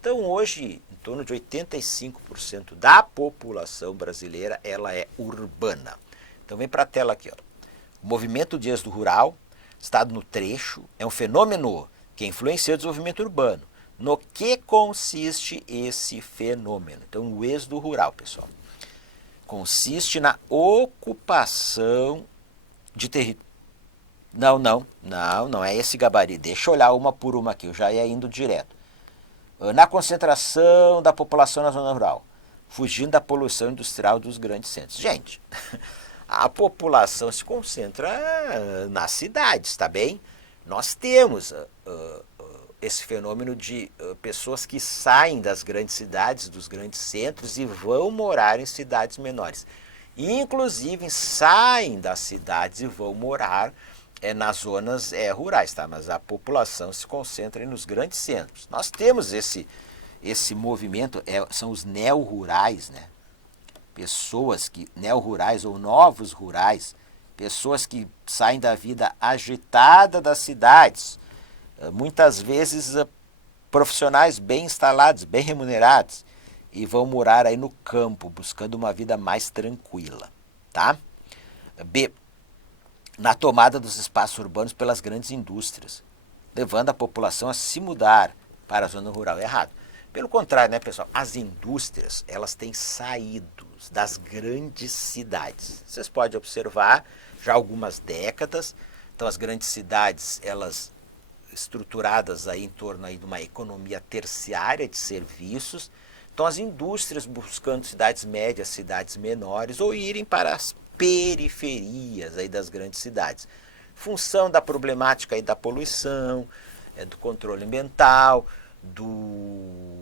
Então hoje, em torno de 85% da população brasileira ela é urbana. Então vem para a tela aqui, ó. O movimento de êxodo rural, estado no trecho, é um fenômeno que influencia o desenvolvimento urbano. No que consiste esse fenômeno? Então o êxodo rural, pessoal, consiste na ocupação de território. Não é esse gabarito. Deixa eu olhar uma por uma aqui, eu já ia indo direto. Na concentração da população na zona rural, fugindo da poluição industrial dos grandes centros. Gente, a população se concentra nas cidades, tá bem? Nós temos esse fenômeno de pessoas que saem das grandes cidades, dos grandes centros e vão morar em cidades menores. Inclusive saem das cidades e vão morar nas zonas rurais, tá? Mas a população se concentra nos grandes centros. Nós temos esse movimento, são os neo-rurais, né? Pessoas que, neo-rurais ou novos rurais, pessoas que saem da vida agitada das cidades, muitas vezes profissionais bem instalados, bem remunerados, e vão morar aí no campo, buscando uma vida mais tranquila, tá? B. Na tomada dos espaços urbanos pelas grandes indústrias, levando a população a se mudar para a zona rural. Errado. Pelo contrário, né, pessoal? As indústrias, elas têm saído das grandes cidades. Vocês podem observar, já há algumas décadas, então as grandes cidades, elas estruturadas aí em torno aí de uma economia terciária de serviços, então as indústrias buscando cidades médias, cidades menores, ou irem para as periferias aí das grandes cidades. Função da problemática aí da poluição, do controle ambiental, do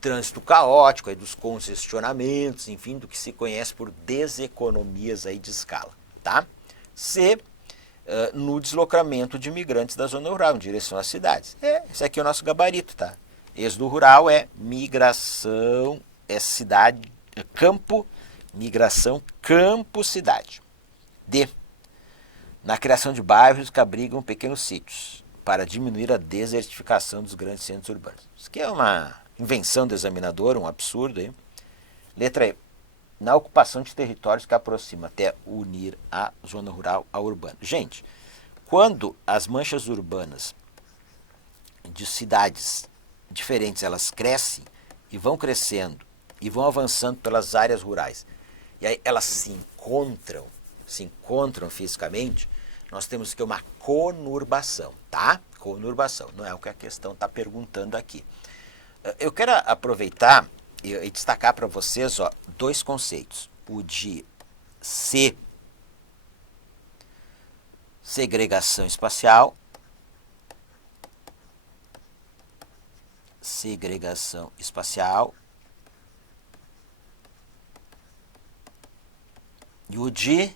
trânsito caótico, aí dos congestionamentos, enfim, do que se conhece por deseconomias aí de escala, tá? C, no deslocamento de imigrantes da zona rural em direção às cidades. Esse aqui é o nosso gabarito, tá? Êxodo rural é migração, cidade, campo, migração campo-cidade. D. Na criação de bairros que abrigam pequenos sítios, para diminuir a desertificação dos grandes centros urbanos. Isso aqui é uma invenção do examinador, um absurdo aí. Letra E. Na ocupação de territórios que aproximam até unir a zona rural ao urbano. Gente, quando as manchas urbanas de cidades diferentes, elas crescem e vão crescendo e vão avançando pelas áreas rurais, e aí elas se encontram fisicamente, nós temos que uma conurbação, tá? Conurbação, não é o que a questão está perguntando aqui. Eu quero aproveitar e destacar para vocês dois conceitos. O de segregação espacial. Segregação espacial. E o de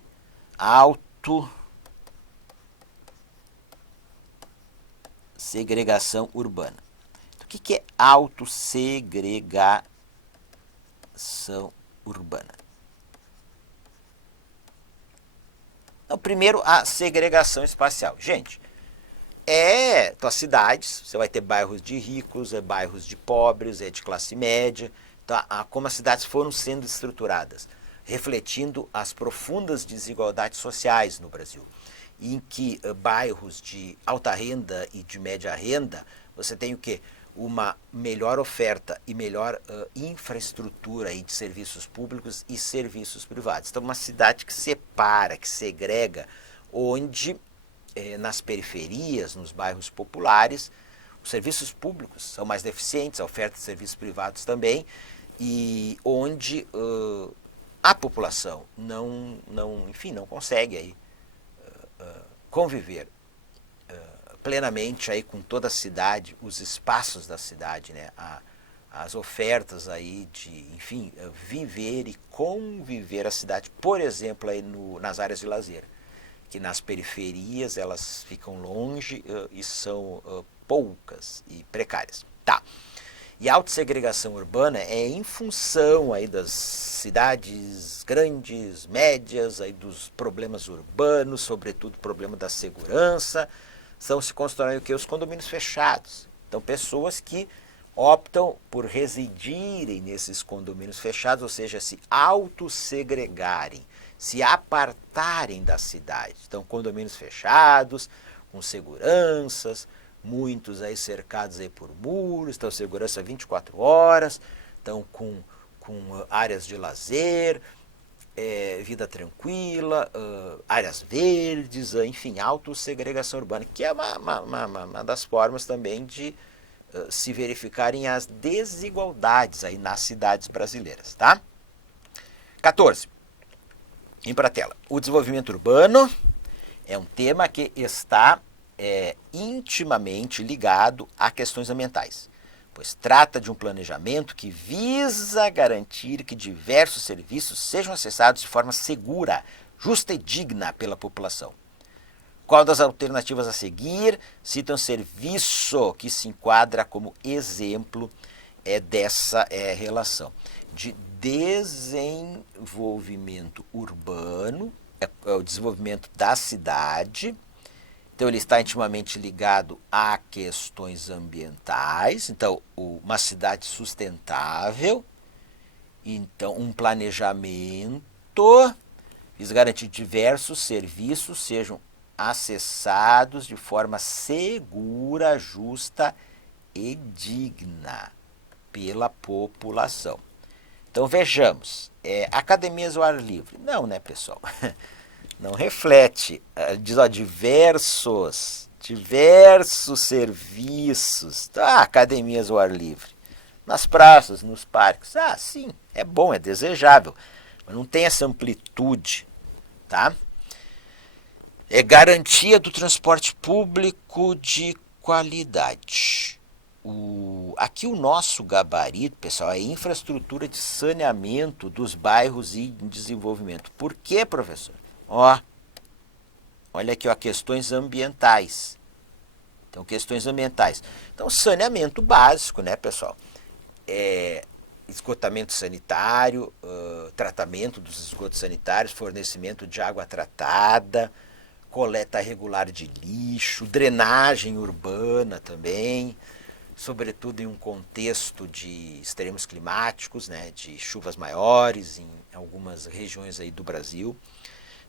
autossegregação urbana. Então, o que é autossegregação urbana? Então, primeiro, a segregação espacial. Gente, tuas cidades, você vai ter bairros de ricos, bairros de pobres, de classe média, então, como as cidades foram sendo estruturadas. refletindo as profundas desigualdades sociais no Brasil, em que bairros de alta renda e de média renda, você tem o quê? Uma melhor oferta e melhor infraestrutura aí de serviços públicos e serviços privados. Então, uma cidade que separa, que segrega, onde nas periferias, nos bairros populares, os serviços públicos são mais deficientes, a oferta de serviços privados também, e onde a população não consegue aí, conviver plenamente aí com toda a cidade, os espaços da cidade, né? As ofertas aí de, enfim, viver e conviver a cidade, por exemplo, aí nas áreas de lazer, que nas periferias elas ficam longe e são poucas e precárias. Tá. E a autossegregação urbana é em função aí das cidades grandes, médias, aí dos problemas urbanos, sobretudo o problema da segurança. Se constroem o que? Os condomínios fechados. Então, pessoas que optam por residirem nesses condomínios fechados, ou seja, se autossegregarem, se apartarem da cidade. Então, condomínios fechados, com seguranças, muitos aí cercados aí por muros, então segurança 24 horas, então com áreas de lazer, vida tranquila, áreas verdes, enfim, autossegregação urbana, que é uma das formas também de se verificarem as desigualdades aí nas cidades brasileiras, tá? 14. Vem para a tela. O desenvolvimento urbano é um tema que está intimamente ligado a questões ambientais, pois trata de um planejamento que visa garantir que diversos serviços sejam acessados de forma segura, justa e digna pela população. Qual das alternativas a seguir cita um serviço que se enquadra como exemplo dessa relação de desenvolvimento urbano, o desenvolvimento da cidade. Então, ele está intimamente ligado a questões ambientais. Então, uma cidade sustentável. Então, um planejamento visa garantir que diversos serviços sejam acessados de forma segura, justa e digna pela população. Então, vejamos. Academias ao ar livre? Não, né, pessoal? Não reflete, diz diversos serviços, academias ao ar livre, nas praças, nos parques, sim, é bom, é desejável, mas não tem essa amplitude, tá? É garantia do transporte público de qualidade. Aqui o nosso gabarito, pessoal, é infraestrutura de saneamento dos bairros em desenvolvimento. Por quê, professor? Olha aqui, questões ambientais. Então, questões ambientais. Então, saneamento básico, né, pessoal? Esgotamento sanitário, tratamento dos esgotos sanitários, fornecimento de água tratada, coleta regular de lixo, drenagem urbana também, sobretudo em um contexto de extremos climáticos, né, de chuvas maiores em algumas regiões aí do Brasil.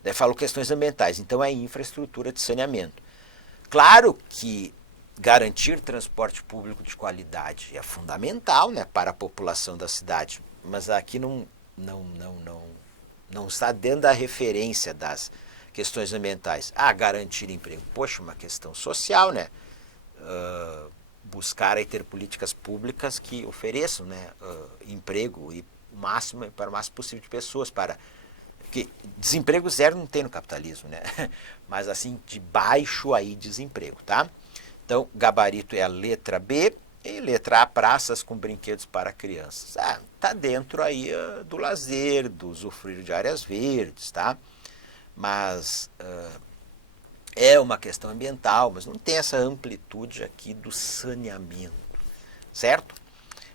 Daí falo questões ambientais, então é infraestrutura de saneamento. Claro que garantir transporte público de qualidade é fundamental, né, para a população da cidade, mas aqui não está dentro da referência das questões ambientais. Garantir emprego, poxa, uma questão social, né? Buscar aí ter políticas públicas que ofereçam, né, emprego e para o máximo possível de pessoas, porque desemprego zero não tem no capitalismo, né? Mas assim, de baixo aí desemprego, tá? Então, gabarito é a letra B e letra A, praças com brinquedos para crianças. Tá dentro aí do lazer, do usufruir de áreas verdes, tá? Mas é uma questão ambiental, mas não tem essa amplitude aqui do saneamento, certo?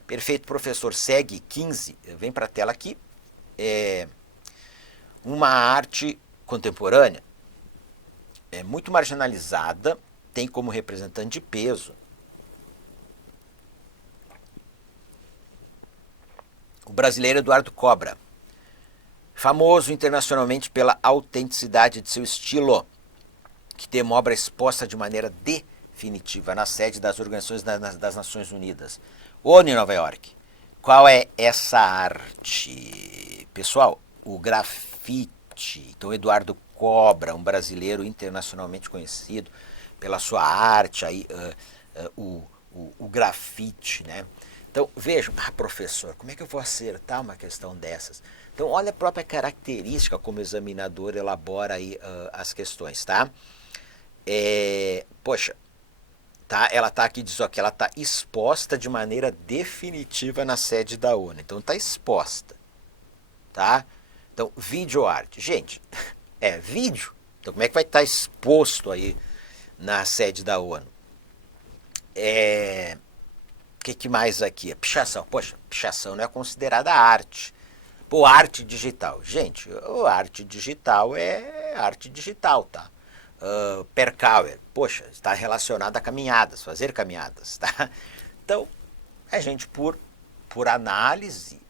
Perfeito, professor. Segue 15, vem para a tela aqui. Uma arte contemporânea é muito marginalizada, tem como representante de peso o brasileiro Eduardo Cobra, Famoso internacionalmente pela autenticidade de seu estilo, que tem uma obra exposta de maneira definitiva na sede das Organizações das Nações Unidas, ONU em Nova York. Qual é essa arte? Pessoal, o grafite. Então, Eduardo Cobra, um brasileiro internacionalmente conhecido pela sua arte, aí, o grafite, né? Então, vejam, professor, como é que eu vou acertar uma questão dessas? Então, olha a própria característica como o examinador elabora aí as questões, tá? Poxa, tá? Ela está aqui, diz ó, que ela está exposta de maneira definitiva na sede da ONU. Então, está exposta, tá? Então, videoarte. Gente, vídeo. Então, como é que vai estar exposto aí na sede da ONU? O que mais aqui? Pichação. Poxa, pichação não é considerada arte. Pô, arte digital. Gente, arte digital é arte digital, tá? Percauer. Poxa, está relacionado a caminhadas, fazer caminhadas, tá? Então, a gente, por análise,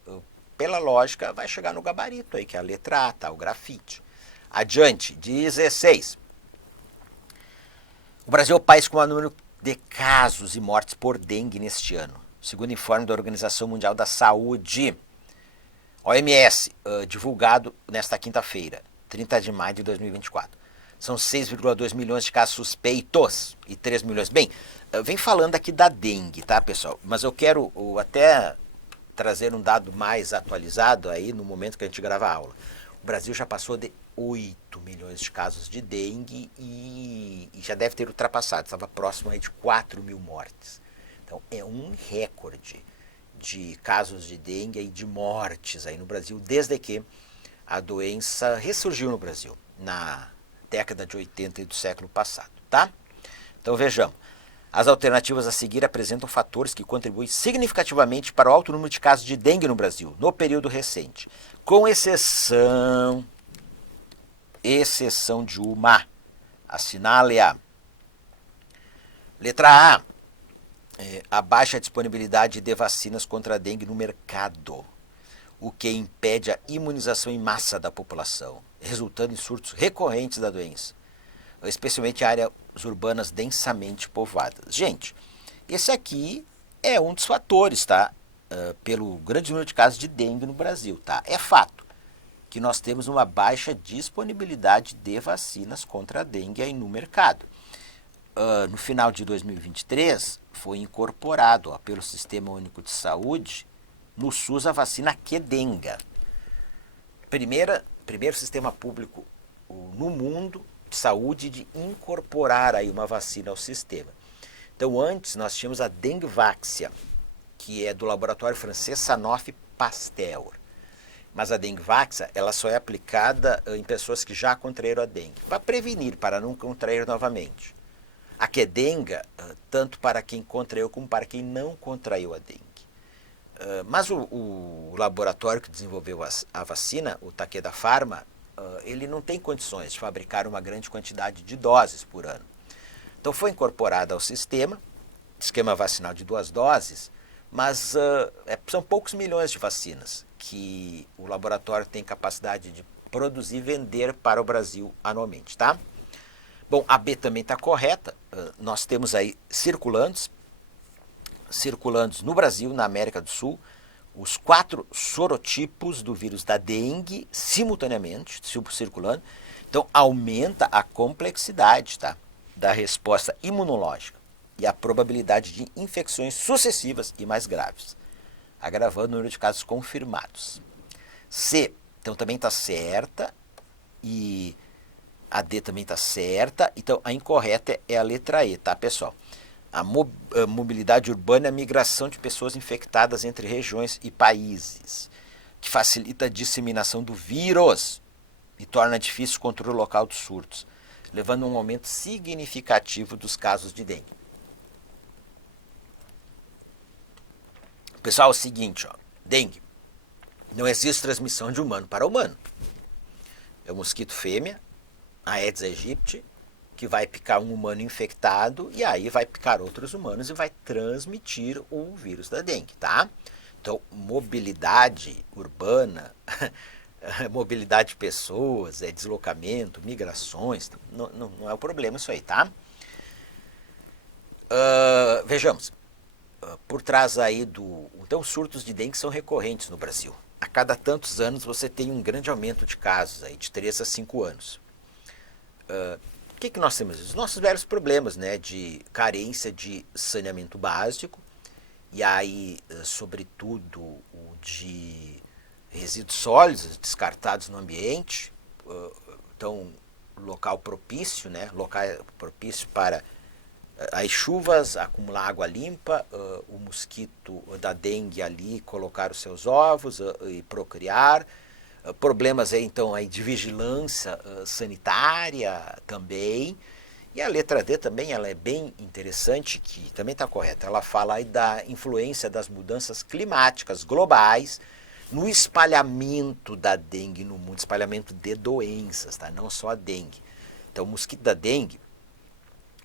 pela lógica, vai chegar no gabarito aí, que é a letra A, tá? O grafite. Adiante, 16. O Brasil é o país com o maior número de casos e mortes por dengue neste ano, segundo informe da Organização Mundial da Saúde, OMS, divulgado nesta quinta-feira, 30 de maio de 2024. São 6,2 milhões de casos suspeitos e 3 milhões. Bem, vem falando aqui da dengue, tá, pessoal? Mas eu quero até trazer um dado mais atualizado aí no momento que a gente grava a aula. O Brasil já passou de 8 milhões de casos de dengue e já deve ter ultrapassado, estava próximo aí de 4 mil mortes. Então é um recorde de casos de dengue e de mortes aí no Brasil, desde que a doença ressurgiu no Brasil, na década de 80 do século passado, tá? Então vejamos. As alternativas a seguir apresentam fatores que contribuem significativamente para o alto número de casos de dengue no Brasil, no período recente, com exceção de uma. Assinale-a. Letra A. A baixa disponibilidade de vacinas contra a dengue no mercado, o que impede a imunização em massa da população, resultando em surtos recorrentes da doença, especialmente em áreas urbanas densamente povoadas. Gente, esse aqui é um dos fatores, tá? Pelo grande número de casos de dengue no Brasil, tá? É fato que nós temos uma baixa disponibilidade de vacinas contra a dengue aí no mercado. No final de 2023, foi incorporado pelo Sistema Único de Saúde no SUS a vacina Qdenga. Primeiro sistema público no mundo de saúde de incorporar aí uma vacina ao sistema. Então, antes nós tínhamos a Dengvaxia, que é do laboratório francês Sanofi Pasteur. Mas a Dengvaxia, ela só é aplicada em pessoas que já contraíram a dengue, para prevenir, para não contrair novamente. A Qdenga, tanto para quem contraiu como para quem não contraiu a dengue. Mas o laboratório que desenvolveu a vacina, o Takeda Pharma, ele não tem condições de fabricar uma grande quantidade de doses por ano. Então foi incorporada ao esquema vacinal de 2 doses, mas são poucos milhões de vacinas que o laboratório tem capacidade de produzir e vender para o Brasil anualmente, tá? Bom, a B também está correta. Nós temos aí circulantes no Brasil, na América do Sul, os 4 sorotipos do vírus da dengue simultaneamente circulando. Então aumenta a complexidade, tá, da resposta imunológica e a probabilidade de infecções sucessivas e mais graves, agravando o número de casos confirmados. C, então também está certa, e a D também está certa, então a incorreta é a letra E, tá, pessoal? A mobilidade urbana é a migração de pessoas infectadas entre regiões e países, que facilita a disseminação do vírus e torna difícil o controle local dos surtos, levando a um aumento significativo dos casos de dengue. Pessoal, é o seguinte, dengue. Não existe transmissão de humano para humano. É o mosquito fêmea, a Aedes aegypti, que vai picar um humano infectado e aí vai picar outros humanos e vai transmitir o vírus da dengue, tá? Então, mobilidade urbana mobilidade de pessoas, deslocamento, migrações, não é o problema isso aí, tá? Vejamos, por trás aí então, surtos de dengue são recorrentes no Brasil. A cada tantos anos você tem um grande aumento de casos, aí, de 3 a 5 anos. O que nós temos? Os nossos velhos problemas, né, de carência de saneamento básico, e aí, sobretudo, o de resíduos sólidos descartados no ambiente. Então, local propício, né, local propício para as chuvas, acumular água limpa, o mosquito da dengue ali colocar os seus ovos e procriar. Problemas aí, então, aí de vigilância sanitária também. E a letra D também ela é bem interessante, que também está correta. Ela fala aí da influência das mudanças climáticas globais no espalhamento da dengue no mundo, espalhamento de doenças, tá? Não só a dengue. Então, o mosquito da dengue,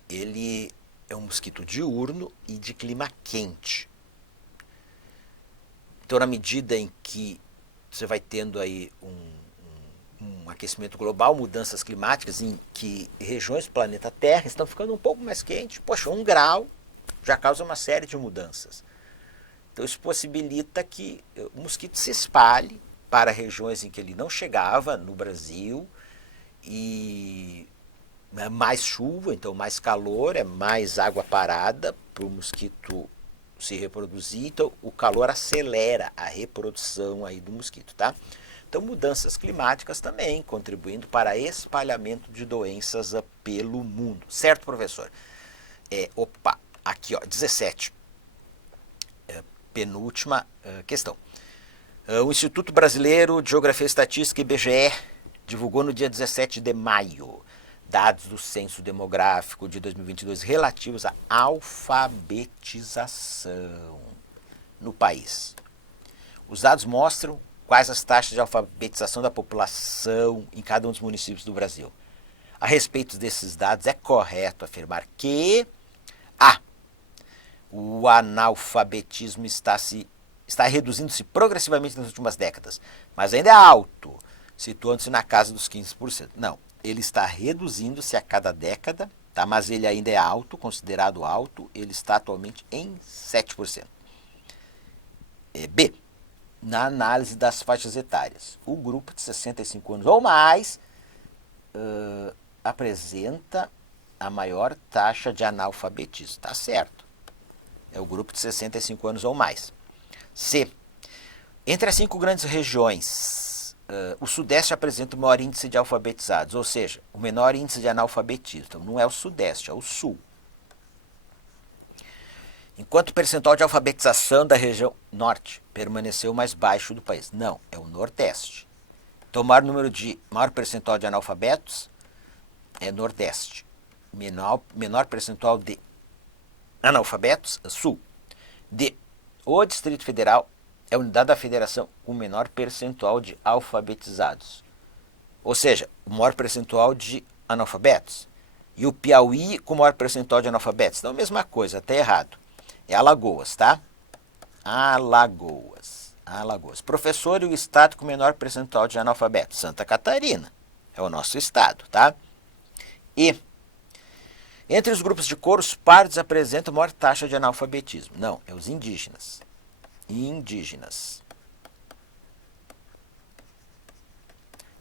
ele é um mosquito diurno e de clima quente. Então, na medida em que você vai tendo aí um aquecimento global, mudanças climáticas em que regiões do planeta Terra estão ficando um pouco mais quentes, poxa, 1 grau já causa uma série de mudanças. Então isso possibilita que o mosquito se espalhe para regiões em que ele não chegava no Brasil, e mais chuva, então mais calor, é mais água parada para o mosquito se reproduzir, então o calor acelera a reprodução aí do mosquito, tá? Então, mudanças climáticas também, contribuindo para espalhamento de doenças pelo mundo. Certo, professor? Aqui, ó, 17. Penúltima questão. O Instituto Brasileiro de Geografia e Estatística, IBGE, divulgou no dia 17 de maio dados do Censo Demográfico de 2022 relativos à alfabetização no país. Os dados mostram quais as taxas de alfabetização da população em cada um dos municípios do Brasil. A respeito desses dados, é correto afirmar que o analfabetismo está reduzindo-se progressivamente nas últimas décadas, mas ainda é alto, situando-se na casa dos 15%. Não, ele está reduzindo-se a cada década, tá? Mas ele ainda é alto, considerado alto, ele está atualmente em 7%. B. Na análise das faixas etárias, o grupo de 65 anos ou mais apresenta a maior taxa de analfabetismo. Está certo. É o grupo de 65 anos ou mais. C. Entre as 5 grandes regiões, o Sudeste apresenta o maior índice de alfabetizados, ou seja, o menor índice de analfabetismo. Então, não é o Sudeste, é o Sul. Enquanto o percentual de alfabetização da região Norte permaneceu mais baixo do país. Não, é o Nordeste. Então, o maior percentual de analfabetos é Nordeste. Menor percentual de analfabetos, Sul. D. O Distrito Federal é a unidade da federação com o menor percentual de alfabetizados. Ou seja, o maior percentual de analfabetos. E o Piauí com o maior percentual de analfabetos. Então, a mesma coisa, até errado. É Alagoas, tá? Alagoas. Professor, e o estado com o menor percentual de analfabetos? Santa Catarina. É o nosso estado, tá? E entre os grupos de cor, os pardos apresentam a maior taxa de analfabetismo. Não, é os indígenas.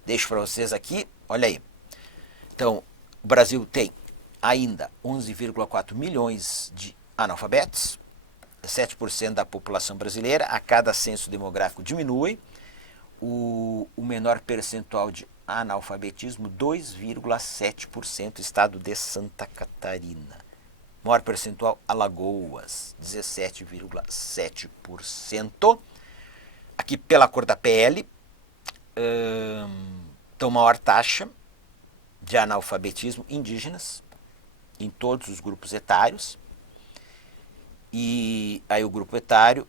Deixo para vocês aqui, olha aí. Então, o Brasil tem ainda 11,4 milhões de analfabetos, 7% da população brasileira. A cada censo demográfico diminui. O menor percentual de analfabetismo, 2,7%, estado de Santa Catarina. Maior percentual, Alagoas, 17,7%. Aqui pela cor da pele, então maior taxa de analfabetismo, indígenas, em todos os grupos etários. E aí o grupo etário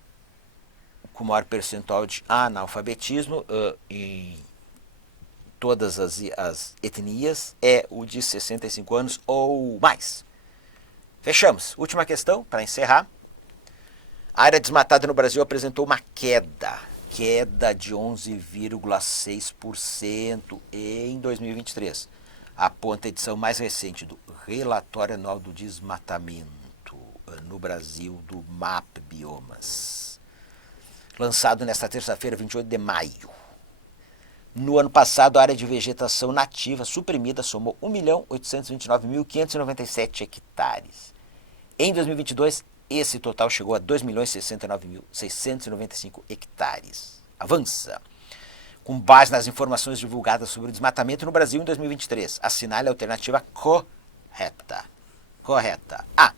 com maior percentual de analfabetismo em todas as etnias é o de 65 anos ou mais. Fechamos. Última questão para encerrar. A área desmatada no Brasil apresentou uma queda queda de 11,6% em 2023. Aponta a edição mais recente do Relatório Anual do Desmatamento no Brasil do MAP Biomas, lançado nesta terça-feira, 28 de maio. No ano passado, a área de vegetação nativa suprimida somou 1.829.597 hectares. Em 2022, esse total chegou a 2.069.695 hectares. Avança. Com base nas informações divulgadas sobre o desmatamento no Brasil em 2023, assinale a alternativa correta. Correta. A.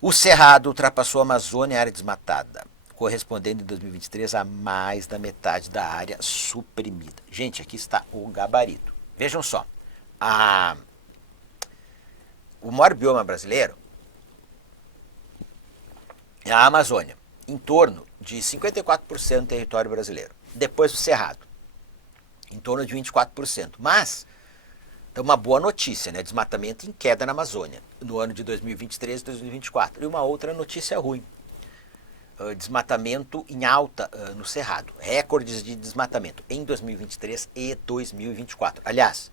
O Cerrado ultrapassou a Amazônia, a área desmatada, correspondendo em 2023 a mais da metade da área suprimida. Gente, aqui está o gabarito. Vejam só. O maior bioma brasileiro é a Amazônia, em torno de 54% do território brasileiro. Depois o Cerrado, em torno de 24%. Mas, então uma boa notícia, né? Desmatamento em queda na Amazônia, no ano de 2023 e 2024. E uma outra notícia ruim. Desmatamento em alta no Cerrado. Recordes de desmatamento em 2023 e 2024. Aliás,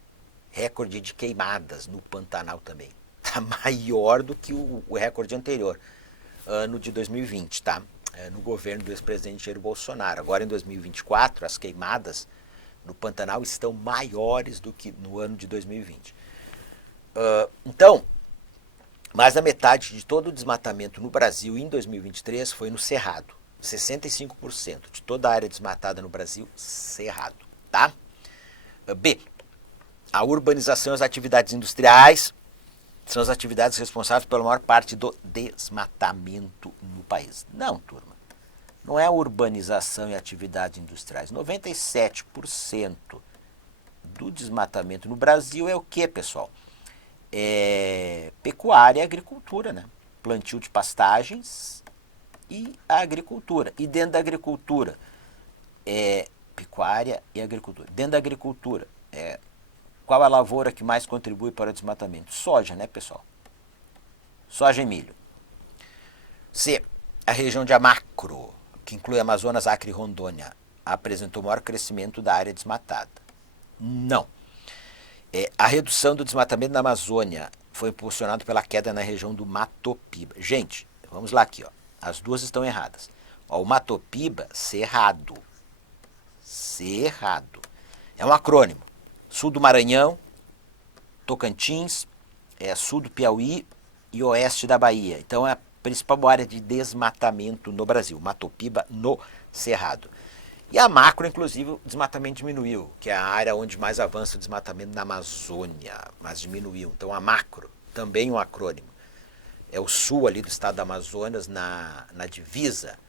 recorde de queimadas no Pantanal também. Está maior do que o recorde anterior, ano de 2020, tá? No governo do ex-presidente Jair Bolsonaro. Agora, em 2024, as queimadas no Pantanal estão maiores do que no ano de 2020. Então, mais da metade de todo o desmatamento no Brasil em 2023 foi no Cerrado. 65% de toda a área desmatada no Brasil, Cerrado, tá? B. A urbanização e as atividades industriais são as atividades responsáveis pela maior parte do desmatamento no país. Não, turma. Não é a urbanização e atividades industriais. 97% do desmatamento no Brasil é o que, pessoal? É pecuária e agricultura, né? Plantio de pastagens e a agricultura. E dentro da agricultura, pecuária e agricultura. Dentro da agricultura, qual a lavoura que mais contribui para o desmatamento? Soja, né, pessoal? Soja e milho. C. A região de Amacro, que inclui Amazonas, Acre e Rondônia, apresentou maior crescimento da área desmatada. Não. A redução do desmatamento na Amazônia foi impulsionada pela queda na região do Matopiba. Gente, vamos lá aqui, ó. As duas estão erradas. Ó, o Matopiba, Cerrado. Cerrado. É um acrônimo. Sul do Maranhão, Tocantins, sul do Piauí e oeste da Bahia. Então é a principal área de desmatamento no Brasil, Matopiba no Cerrado. E a Macro, inclusive, o desmatamento diminuiu, que é a área onde mais avança o desmatamento na Amazônia, mas diminuiu. Então a Macro, também um acrônimo, é o sul ali do estado do Amazonas, na divisa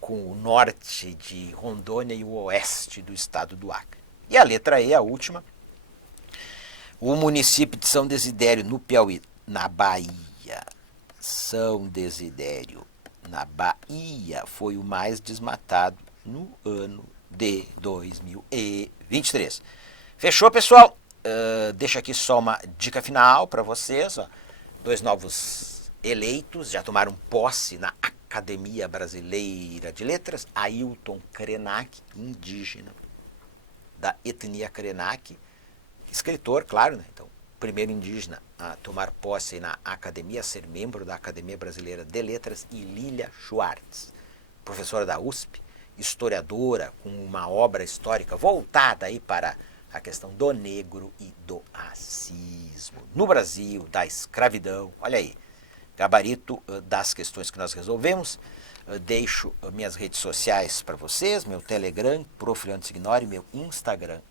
com o norte de Rondônia e o oeste do estado do Acre. E a letra E, a última, o município de São Desidério, no Piauí, na Bahia. São Desidério, na Bahia, foi o mais desmatado no ano de 2023. Fechou, pessoal? Deixa aqui só uma dica final para vocês. Ó. 2 novos eleitos já tomaram posse na Academia Brasileira de Letras. Ailton Krenak, indígena da etnia Krenak, escritor, claro, né? Então, primeiro indígena a tomar posse na academia, a ser membro da Academia Brasileira de Letras, e Lília Schwartz, professora da USP, historiadora, com uma obra histórica voltada aí para a questão do negro e do racismo no Brasil, da escravidão. Olha aí, gabarito das questões que nós resolvemos. Deixo minhas redes sociais para vocês, meu Telegram, Prof. Leandro Signori, meu Instagram,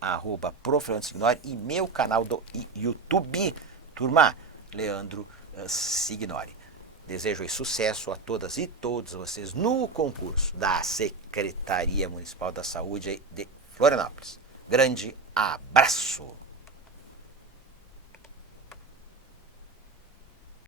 @Prof. Leandro Signori, e meu canal do YouTube, turma, Leandro Signori. Desejo aí sucesso a todas e todos vocês no concurso da Secretaria Municipal da Saúde de Florianópolis. Grande abraço!